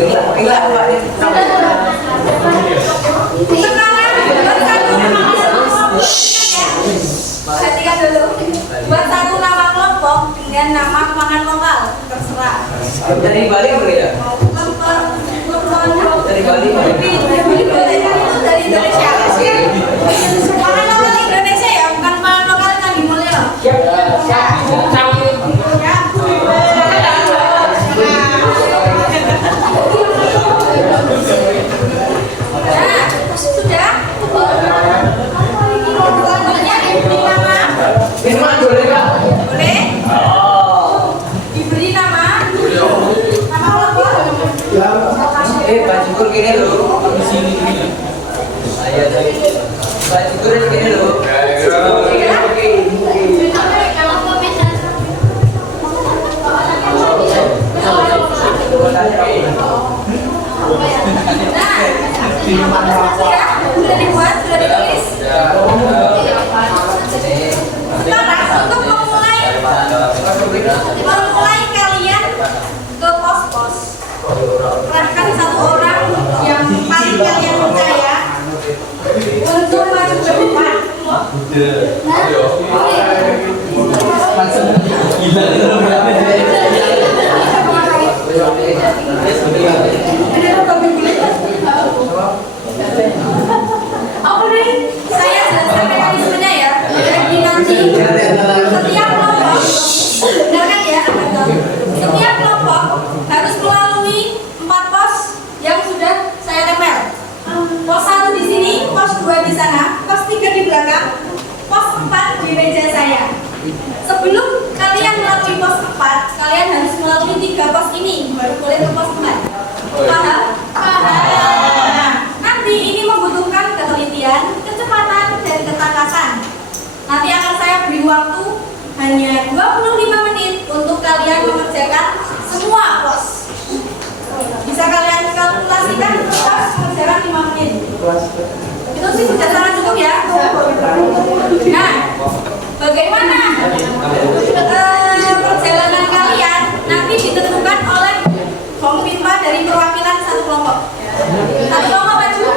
Gila, Pak. Sekarang buat satu nama kelompok. Perhatikan dulu. Buat satu nama kelompok dengan nama pangan lokal, terserah. Dari Bali berbeda. Dari Bali. Dari Indonesia. Pangan lokal Indonesia ya, bukan pangan lokal Candi Mulyo. Sudah? Selanjutnya diberi nama. Firman boleh Kak? Boleh? Diberi nama. Nama kelompok. Pak Syukur gini loh. Di sini gini. Ayo dari Pak Syukur gini loh. Sudah dibuat, sudah ditulis. Sekarang untuk memulai kalian ke pos-pos. Kerahkan satu orang yang paling kalian percaya untuk maju ke depan. Oke, saya jelaskan mekanismenya ya. Jadi nanti setiap kelompok, dengarkan ya, setiap kelompok harus melalui 4 pos yang sudah saya tempel. Pos 1 di sini, pos 2 di sana, pos 3 di belakang, pos 4 di meja saya. Sebelum kalian melalui pos 4, kalian harus melalui 3 pos ini, baru boleh ke pos 4. Paham? Paham. Nanti ini membutuhkan ketelitian, kecepatan, dan ketangkasan. Nanti akan saya beri waktu hanya 25 menit untuk kalian mengerjakan semua pos. Bisa kalian kalkulasikan pos mengerjakan 5 menit. Itu sih sudah sangat cukup ya. Nah, bagaimana perjalanan kalian nanti ditentukan oleh Kompipa dari perwakilan satu kelompok. Satu kelompok maju.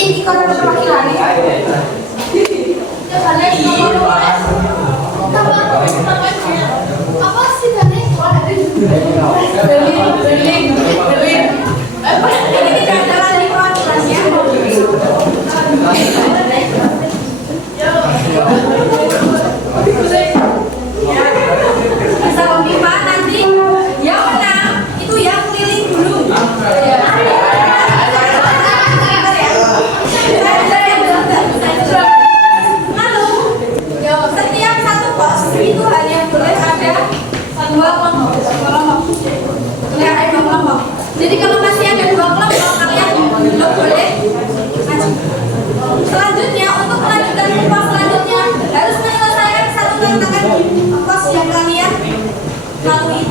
Ini kalau perwakilan apa sih tadi? Berlin. Ini tidak ada dari perwakilannya. Bisa Kompipa nanti yang menang itu yang keliling dulu. Setiap satu pos itu hanya boleh ada dua kelompok. Jadi kalau masih ada dua kelompok, kalian belum boleh maju. Selanjutnya, untuk melanjutkan pos selanjutnya harus menyelesaikan satu tantangan pos yang kalian lalui.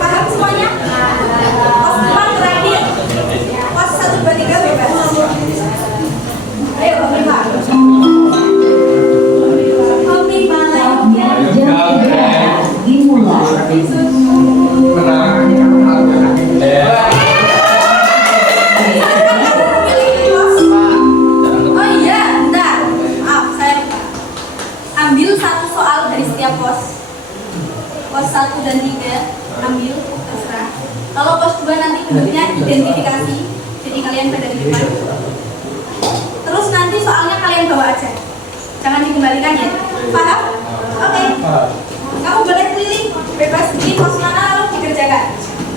Paham semuanya? Pos 2 terakhir. Pos 1, 2, 3 bebas. Ayo, Kompipa. Oh iya, bentar. Maaf, saya lupa. Ambil satu soal dari setiap pos. Pos 1 dan 3 ambil, terserah. Kalau pos 2 nanti bentuknya identifikasi, jadi kalian pada di depan. Terus nanti soalnya kalian bawa aja, jangan dikembalikan ya. Paham? Oke. Kamu boleh keliling, bebas pilih pos mana lalu dikerjakan.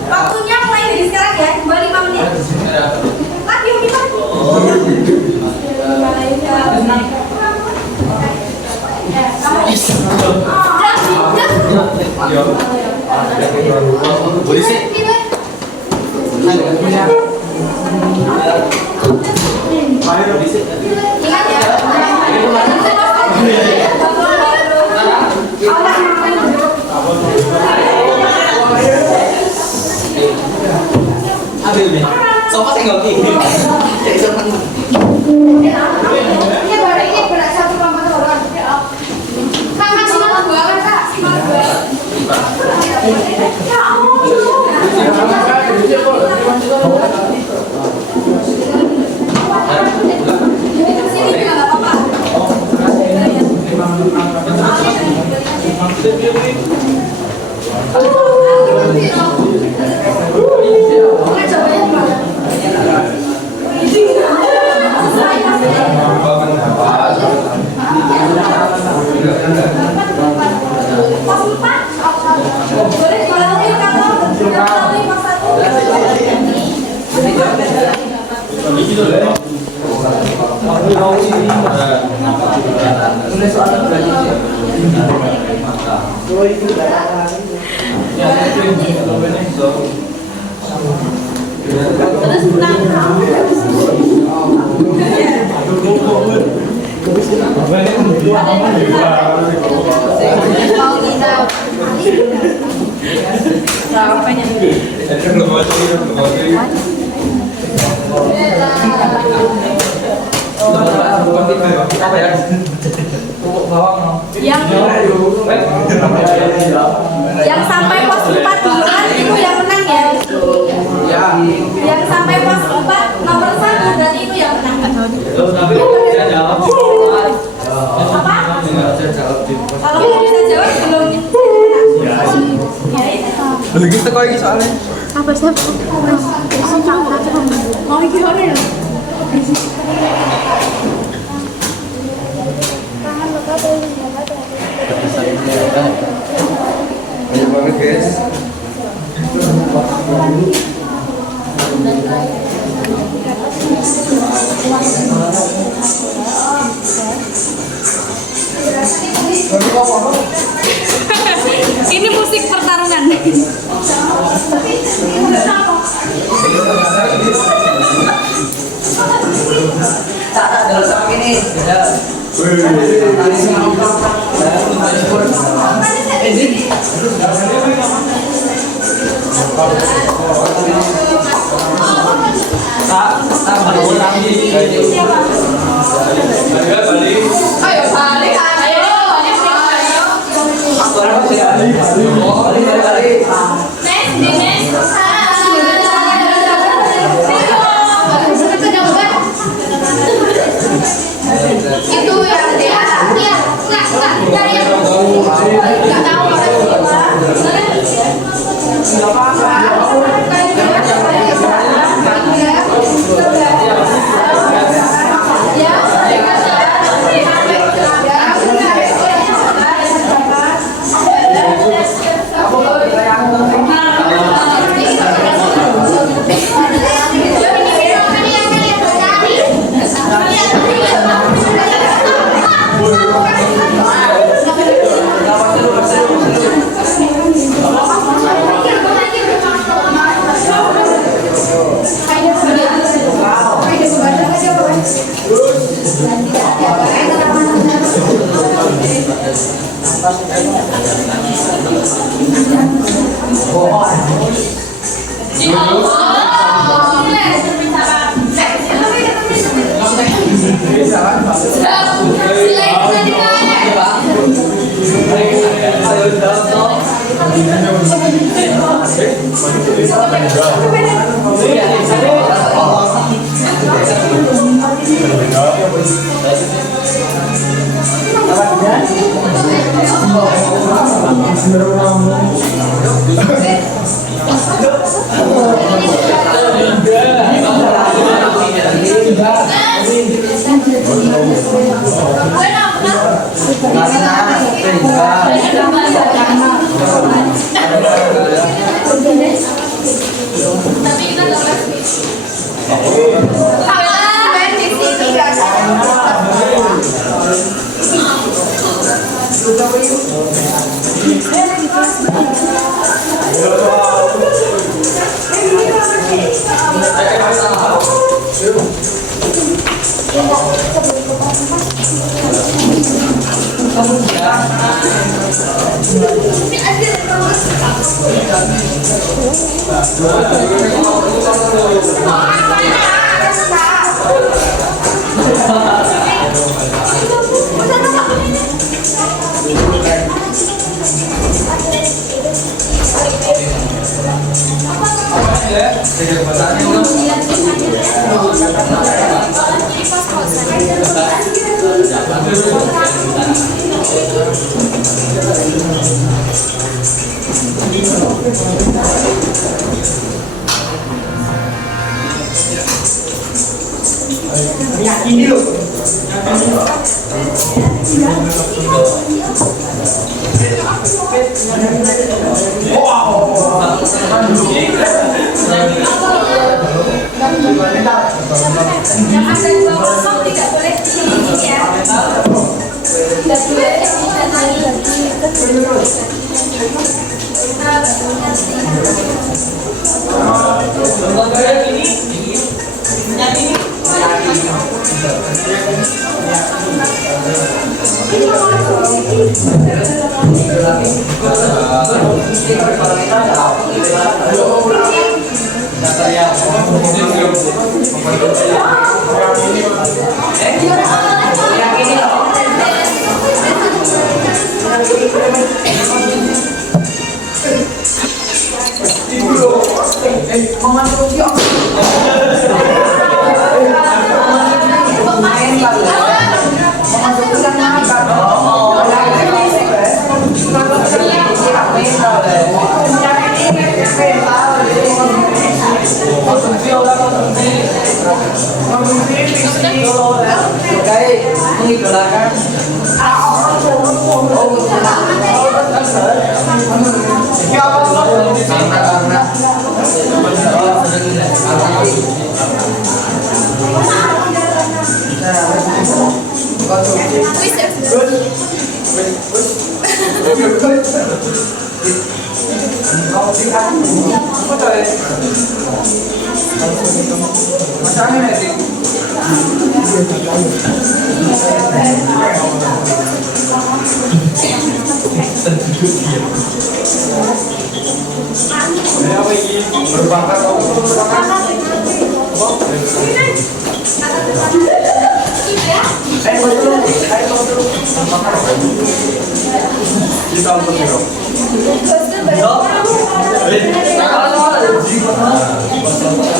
Waktunya mulai dari sekarang ya, 25 menit. Lagi kita. Ya, Boleh sih? ingat ya. Ambil nih. Sofa saya nggak tinggi. Jadi seneng. Ini baru ini berat 1,4 orang. Kak maksimal 2 kan Kak? Maksimal 2. Ya sini juga nggak apa-apa. Pos 4 boleh dilalui kalau dilalui pos Apa ya? yang sampai pos 4 duluan itu yang menang ya. Yang sampai pos 4 nomor 1 berarti itu yang menang. Apa? Kalau nggak bisa jawab belum. Ya itu. Lagi teko iki soalnya. Mau gimana ya? Banyak banget guys. Ini musik pertarungan. Tak dalam sama ini. Ayo balik, ayo. Itu yang dia, iya, nggak yang nggak tahu Ini loh. Jangan ada dua kosong, tidak boleh di sini ya. Tidak boleh Karena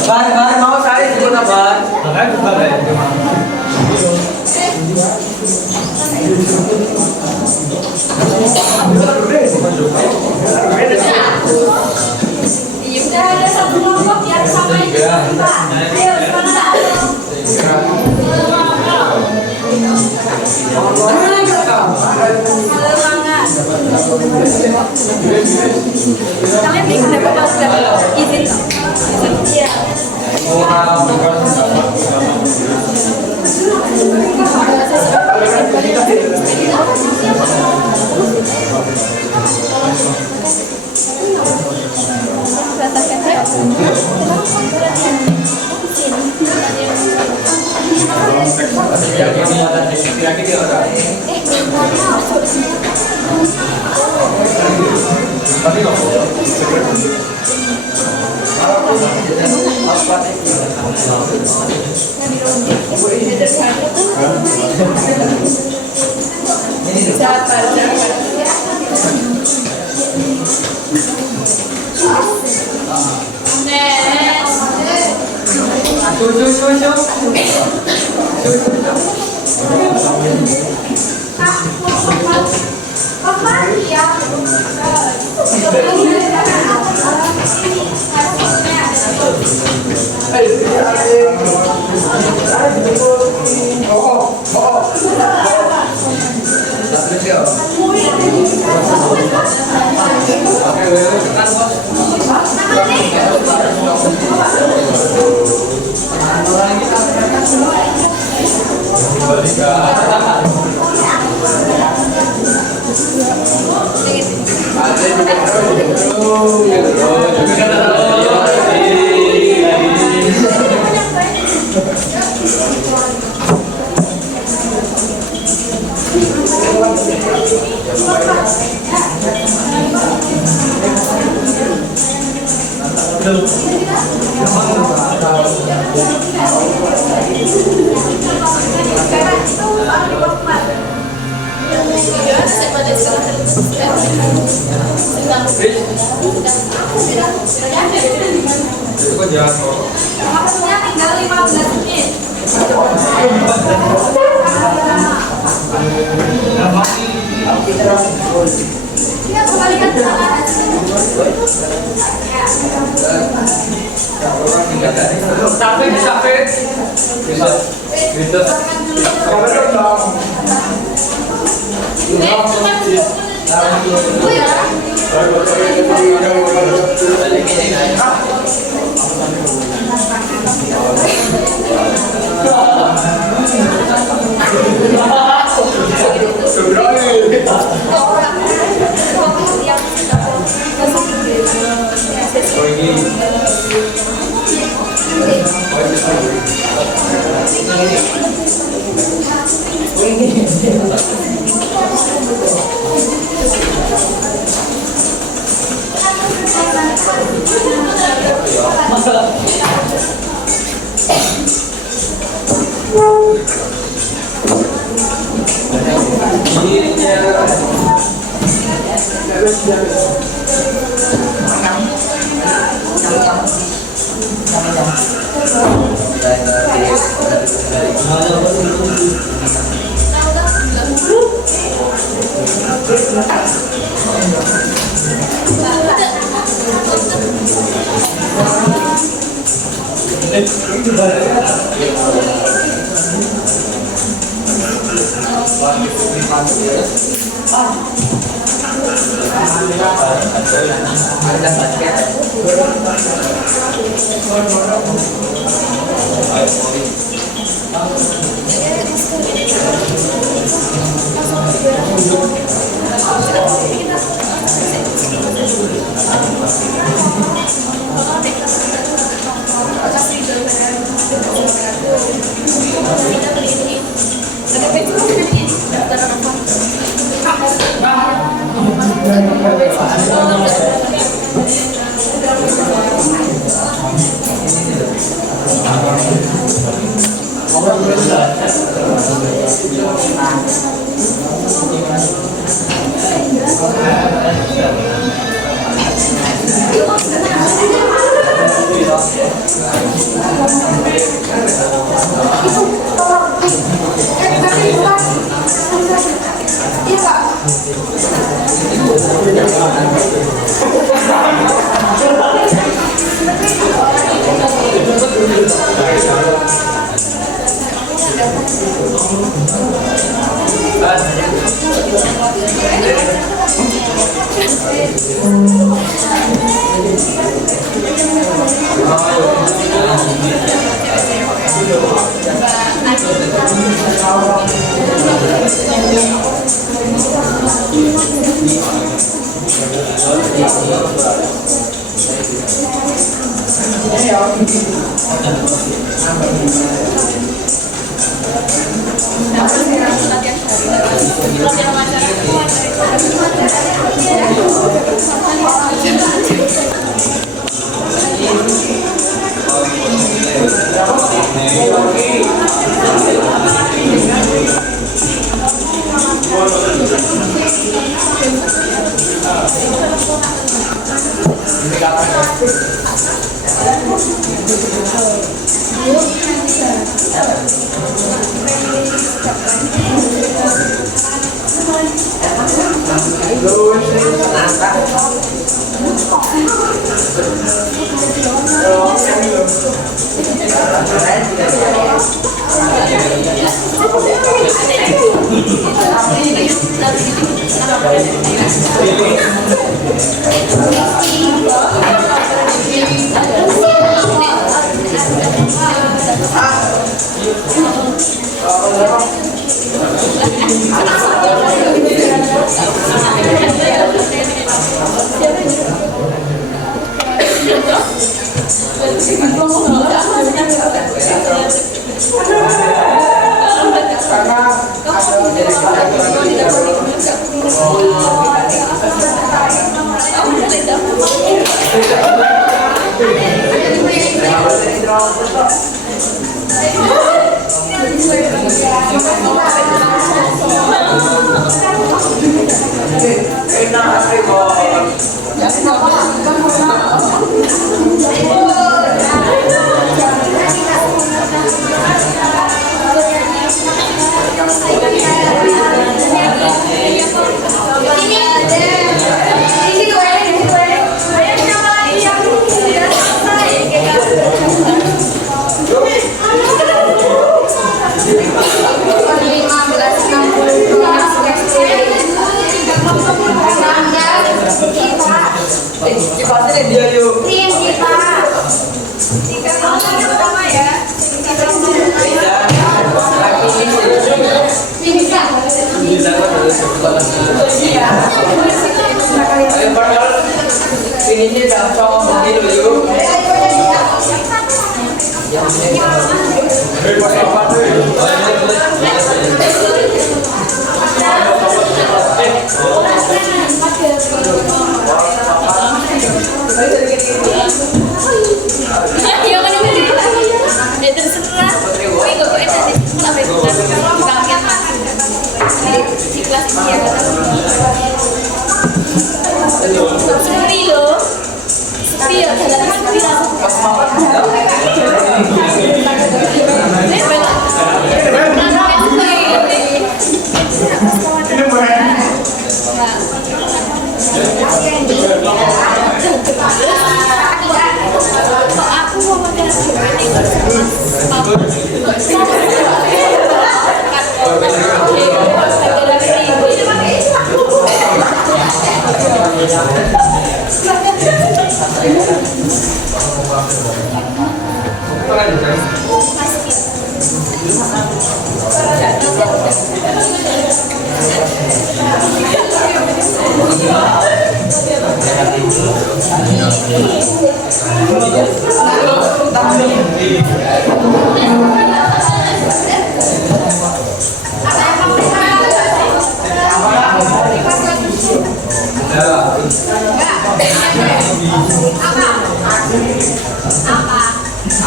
Bar mau saya ikut bar. Iya, udah ada satu kelompok yang sama itu, Pak. Ayo, semangat. Semangat. Kalian nih udah bapak sudah izin toh? Iya. Waktunya tinggal 15 menit. Ya, kembalikan ke sana.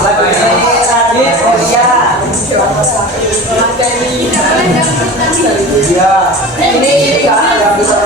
Radit, Olia. Iya. Ini kan yang bisa.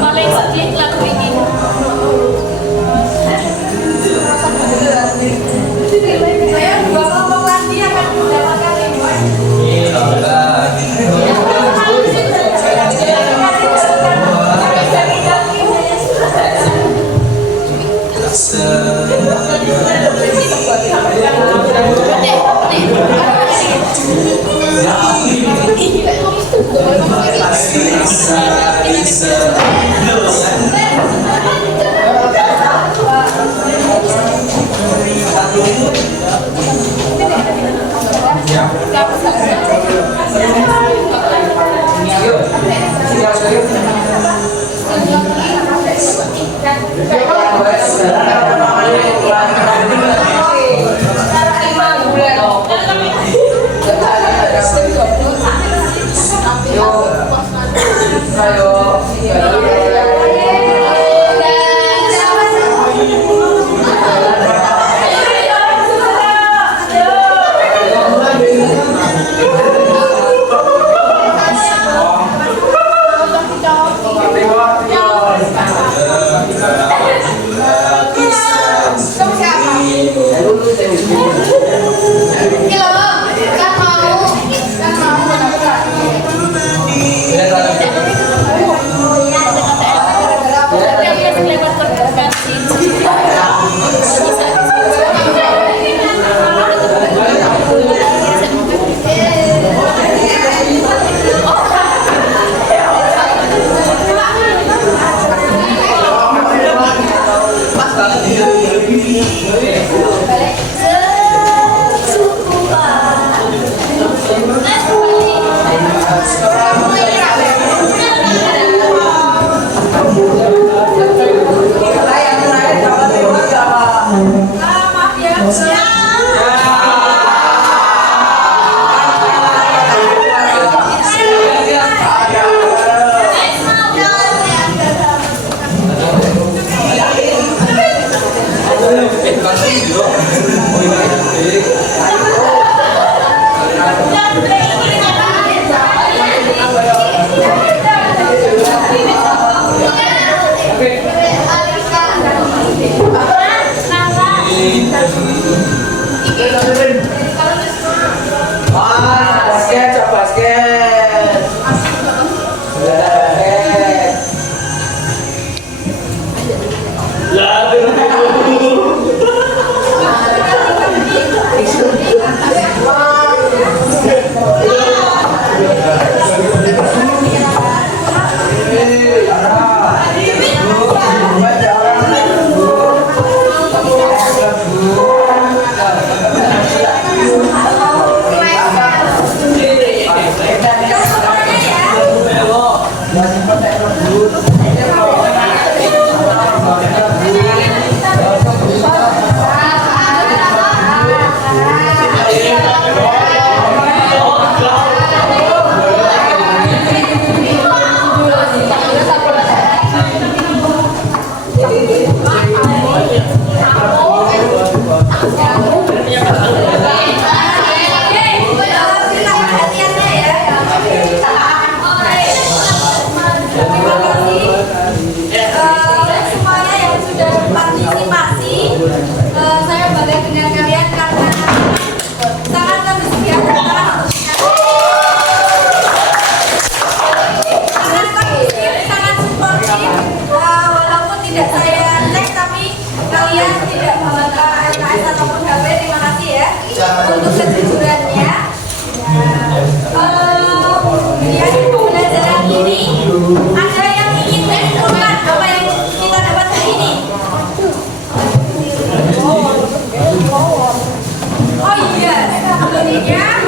Paling sedih lagu ini. Saya juga ngomong lagi akan mendapatkan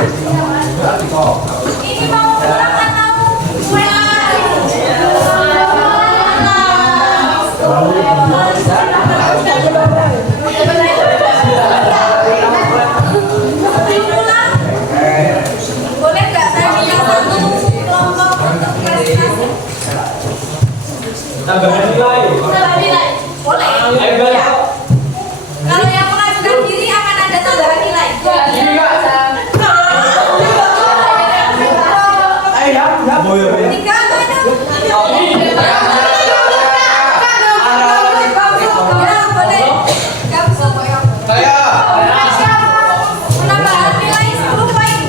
Ini mau pulang atau boleh nggak saya minta satu kelompok untuk prestasi? Tambah nilai. Boleh. Ya. Kalau yang mengajukan diri akan ada tambahan nilai. Tiga mana? Ya boleh. Penambahan nilai 10 poin.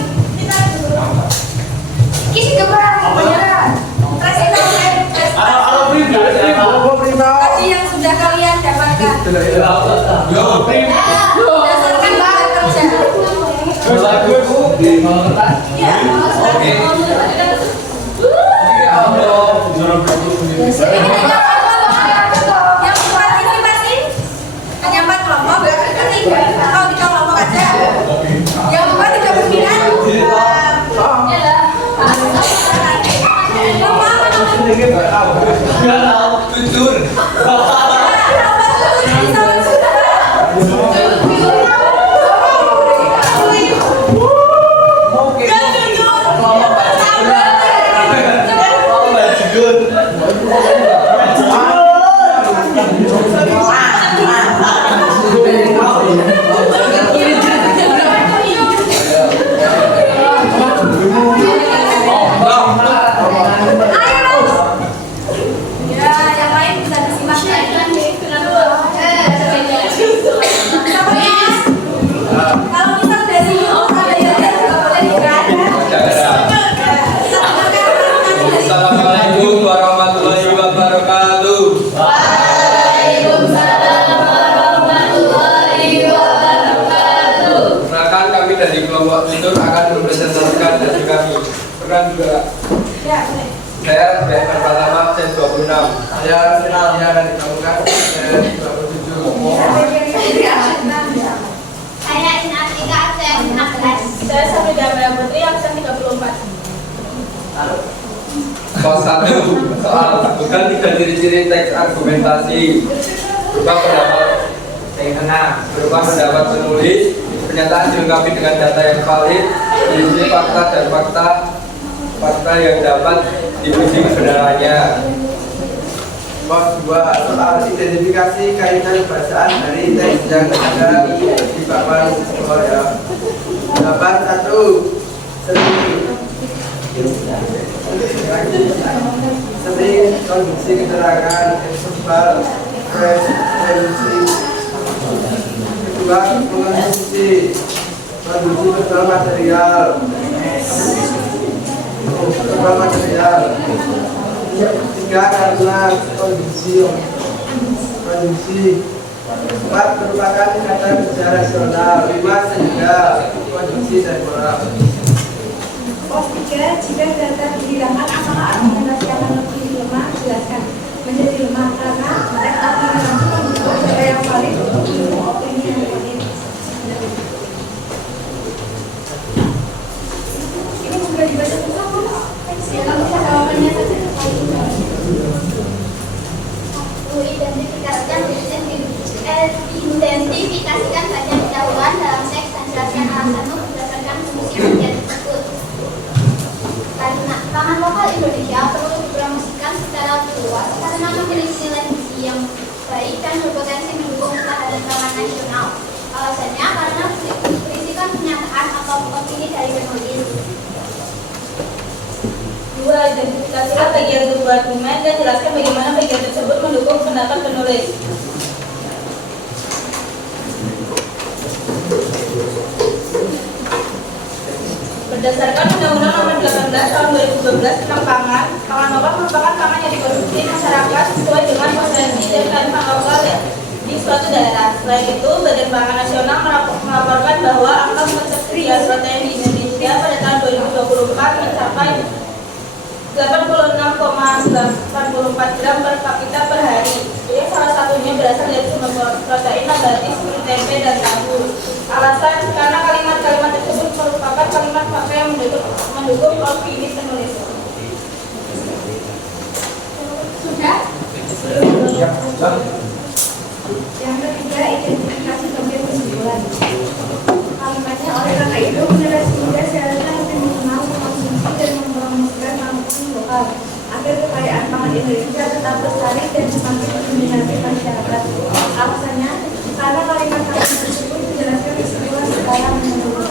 Tadi yang sudah kalian dapatkan berdasarkan bahan kerja. Ya. Yang berpartisipasi hanya 4 kelompok, ketiga atau 3 kelompok aja. Yang kedua 39. Kelompok apa namanya? Jujur. Ya, yang lain bisa disimak. Kalau misal dari ada yang juga boleh kan? Assalamualaikum warahmatullahi wabarakatuh. Perkenalkan, kami dari kelompok tidur akan mempresentasikan dari kami. Peran juga. Ya, boleh. Saya sebagai pertama absen 26. Saya finalnya dan ditemukan saya 27. Saya Inatika absen 16. Saya Sabri Damai Putri absen 34. Kelas 1 soal bukan 3 ciri-ciri teks argumentasi berupa pendapat penulis, pernyataan dilengkapi dengan data yang valid, berisi fakta dan fakta yang dapat diuji kebenarannya. Kelas 2 soal identifikasi kaitan bacaan dari teks yang ada di papan sekolah ya. Pendapat 1 sering kondisi keterangan verbal referensi. Kedua, kondisi verbal material. Tiga, karena kondisi. Empat, merupakan kata kerja rasional. 5, sehingga kondisi dan moral. Pos 3, jika data dihilangkan apakah argumentasi akan lebih lemah? Jelaskan. Menjadi lemah karena teks argumentasi membutuhkan data yang valid untuk mendukung opini yang valid. Ini sudah dibaca bersama. Jawabannya saja. Identifikasikan bagian pendahuluan dalam teks dan jelaskan alasanmu berdasarkan fungsi bagian tersebut. Karena pangan lokal Indonesia perlu dipromosikan secara luas karena memiliki nilai gizi yang baik dan berpotensi mendukung ketahanan pangan nasional. Alasannya karena berisikan pernyataan atau opini dari penulis. 2. Identifikasikan bagian tubuh argumen dan jelaskan bagaimana bagian tersebut mendukung pendapat penulis. Berdasarkan Undang-Undang Nomor 18 Tahun 2012 tentang pangan, pangan lokal merupakan pangan yang dikonsumsi masyarakat sesuai dengan potensi dan kearifan lokal di suatu daerah. Selain itu, Badan Pangan Nasional melaporkan bahwa angka ketersediaan protein di Indonesia pada tahun 2024 mencapai 86,84 gram per kapita per hari. Yang salah satunya berasal dari sumber protein nabati seperti tempe dan tahu. Alasan karena kalimat-kalimat tersebut merupakan kalimat fakta yang mendukung opini penulis. Sudah? Yang ketiga, identifikasi bagian kesimpulan. Kalimatnya, oleh karena itu generasi muda seharusnya lebih mengenal, mengkonsumsi dan mempromosikan makanan lokal agar kekayaan pangan Indonesia tetap lestari dan semakin diminati masyarakat. Alasannya, karena kalimat-kalimat tersebut menjelaskan kesimpulan secara menyeluruh.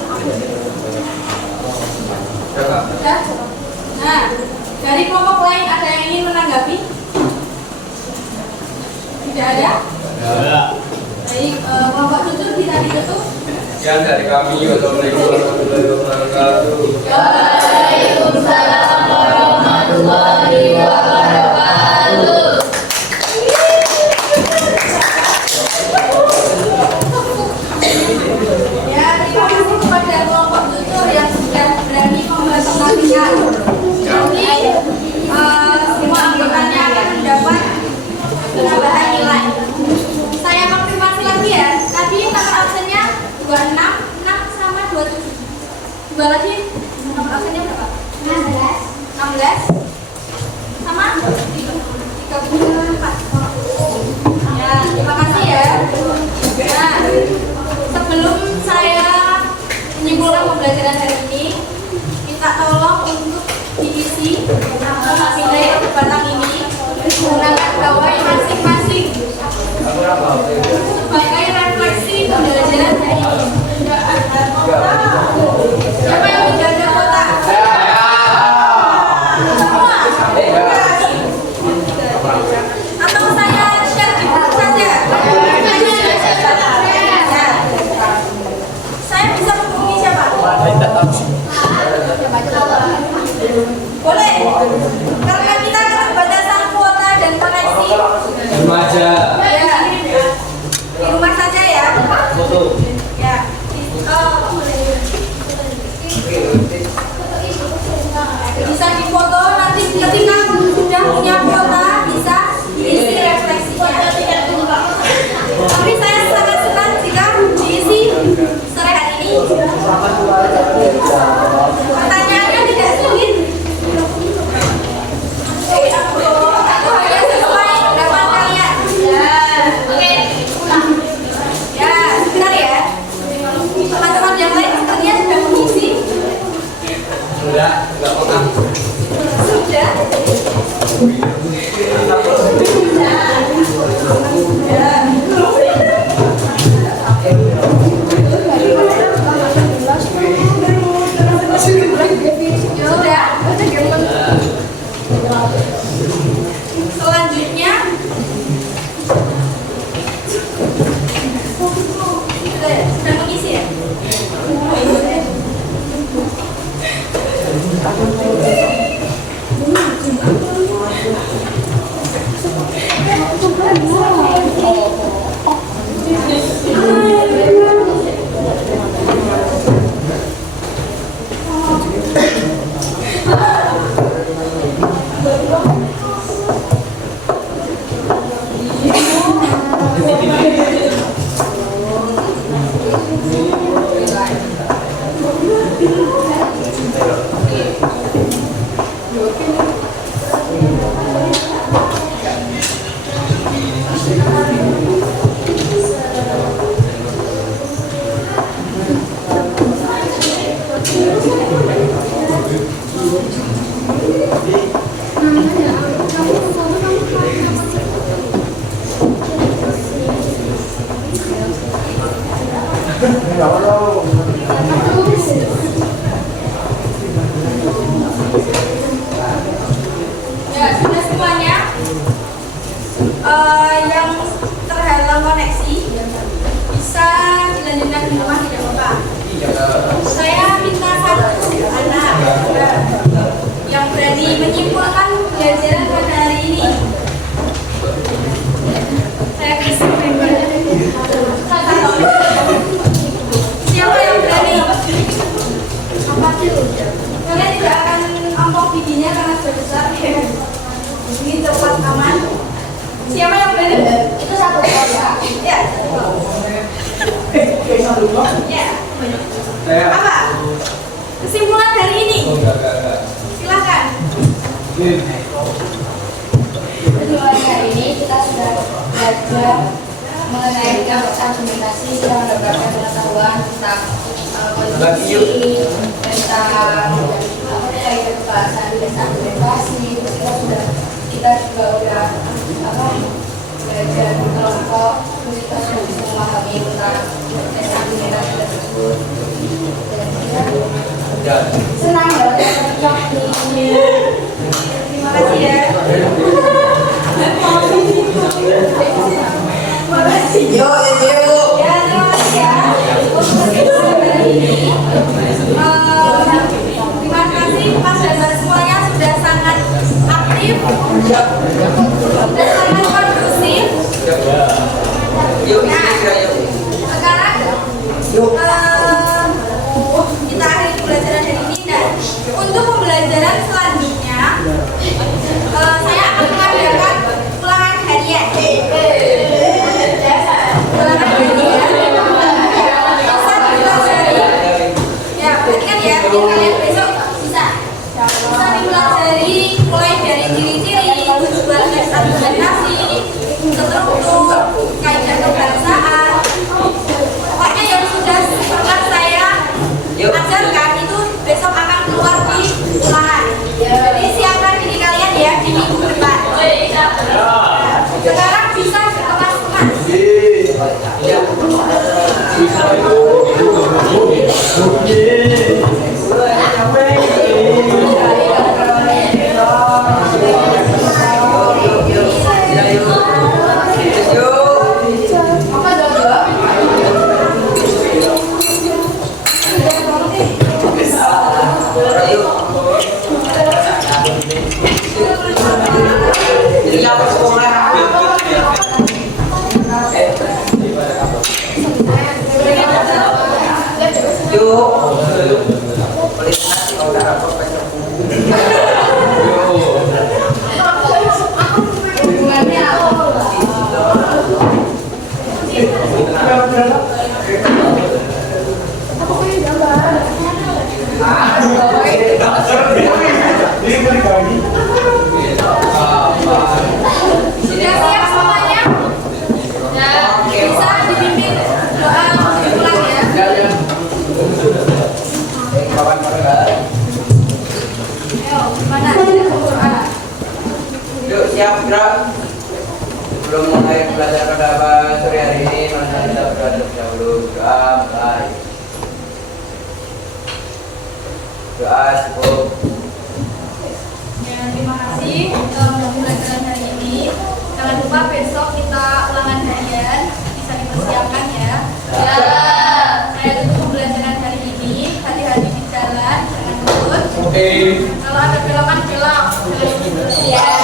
Sudah? Nah, dari kelompok lain ada yang ingin menanggapi? Tidak ada? Baik, kelompok tutup tidak ditutup? Sekian dari kami. Wassalamualaikum warahmatullahi wabarakatuh. Waalaikumsalam warahmatullahi wabarakatuh. Ya, terima kasih kepada kelompok tutur yang sudah berani mempresentasikan. Jadi, semua anggotanya akan mendapat penambahan nilai. Saya konfirmasi lagi ya. Tadi nomor absennya 26, 6 sama 27. Dua lagi nomor absennya berapa? 16 sama 34. Ya, terima kasih ya. Nah, sebelum saya menyimpulkan pembelajaran hari ini, minta tolong untuk diisi nilai batang ini menggunakan gawai masing-masing sebagai refleksi pembelajaran hari ini. Siapa yang menjaga kota? Semua? Atau saya share di grup saja? Saya bisa menghubungi siapa? Boleh? Karena kita keterbatasan kuota dan koneksi. Remaja. Ya, di rumah saja ya. Ya. Bisa difoto nanti ketika sudah punya kuota bisa diisi refleksinya. Tapi saya sangat senang jika diisi sore hari ini. Pertanyaannya tidak sulit. Itu hanya sesuai harapan kalian. Ya, oke. Ya, sebentar ya. Teman-teman yang lain sepertinya sudah mengisi. Sudah, enggak pernah. Sudah. Selanjutnya sudah mengisi ya? Ya, sudah semuanya. Yang terhalang koneksi bisa dilanjutkan di rumah, tidak apa-apa. Saya minta satu anak yang berani menyimpulkan pembelajaran pada hari ini. Saya kasih siapa yang berani? Kalian tidak akan ampok giginya karena sudah besar. Ini cepat aman. Siapa yang berani? Itu satu ya. Ya. Ya. Saya. Apa? Kesimpulan dari ini, Enggak. silakan. Kesimpulan hari ini kita sudah belajar mengenai argumentasi dan mendapatkan pengetahuan tentang kondisi, tentang kebahasan dan argumentasi. Kita juga udah belajar kelompok, terus kita sudah bisa memahami tentang argumentasi tersebut. Dan kita senang dapat waktu. Terima kasih ya. Terima kasih. Yo. Ya, terima kasih ya. Untuk kesimpulan dari ini, terima kasih Mas dan Mbak semuanya sudah sangat aktif dan sangat kondusif. Sekarang kita akhiri pembelajaran hari ini dan untuk pembelajaran selanjutnya saya akan mengadakan ulangan harian. Ulangan harian. Bisa dipelajari. Ya, berarti kan ya, biar kalian besok bisa dipelajari mulai dari ciri-ciri, tujuan argumentasi, struktur, kaidah kebahasaan. Pokoknya yang sudah pernah saya ajarkan itu besok akan keluar di ulangan. Jadi siapkan diri kalian ya di minggu depan. Sekarang bisa dikemas-kemas. Sudah siap semuanya? Bisa dipimpin doa pulang ya. Ayo, gimana? Doa. Yuk siap gerak. Sebelum mulai belajar pada sore hari ini, mari kita berdoa terlebih dahulu. Doa mulai. Doa cukup. Ya, terima kasih untuk pembelajaran hari ini. Jangan lupa besok kita ulangan harian, bisa dipersiapkan ya. Ya. Saya tutup pembelajaran hari ini. Hati-hati di jalan, jangan ngebut. Oke. Kalau ada belokan belok. Ya.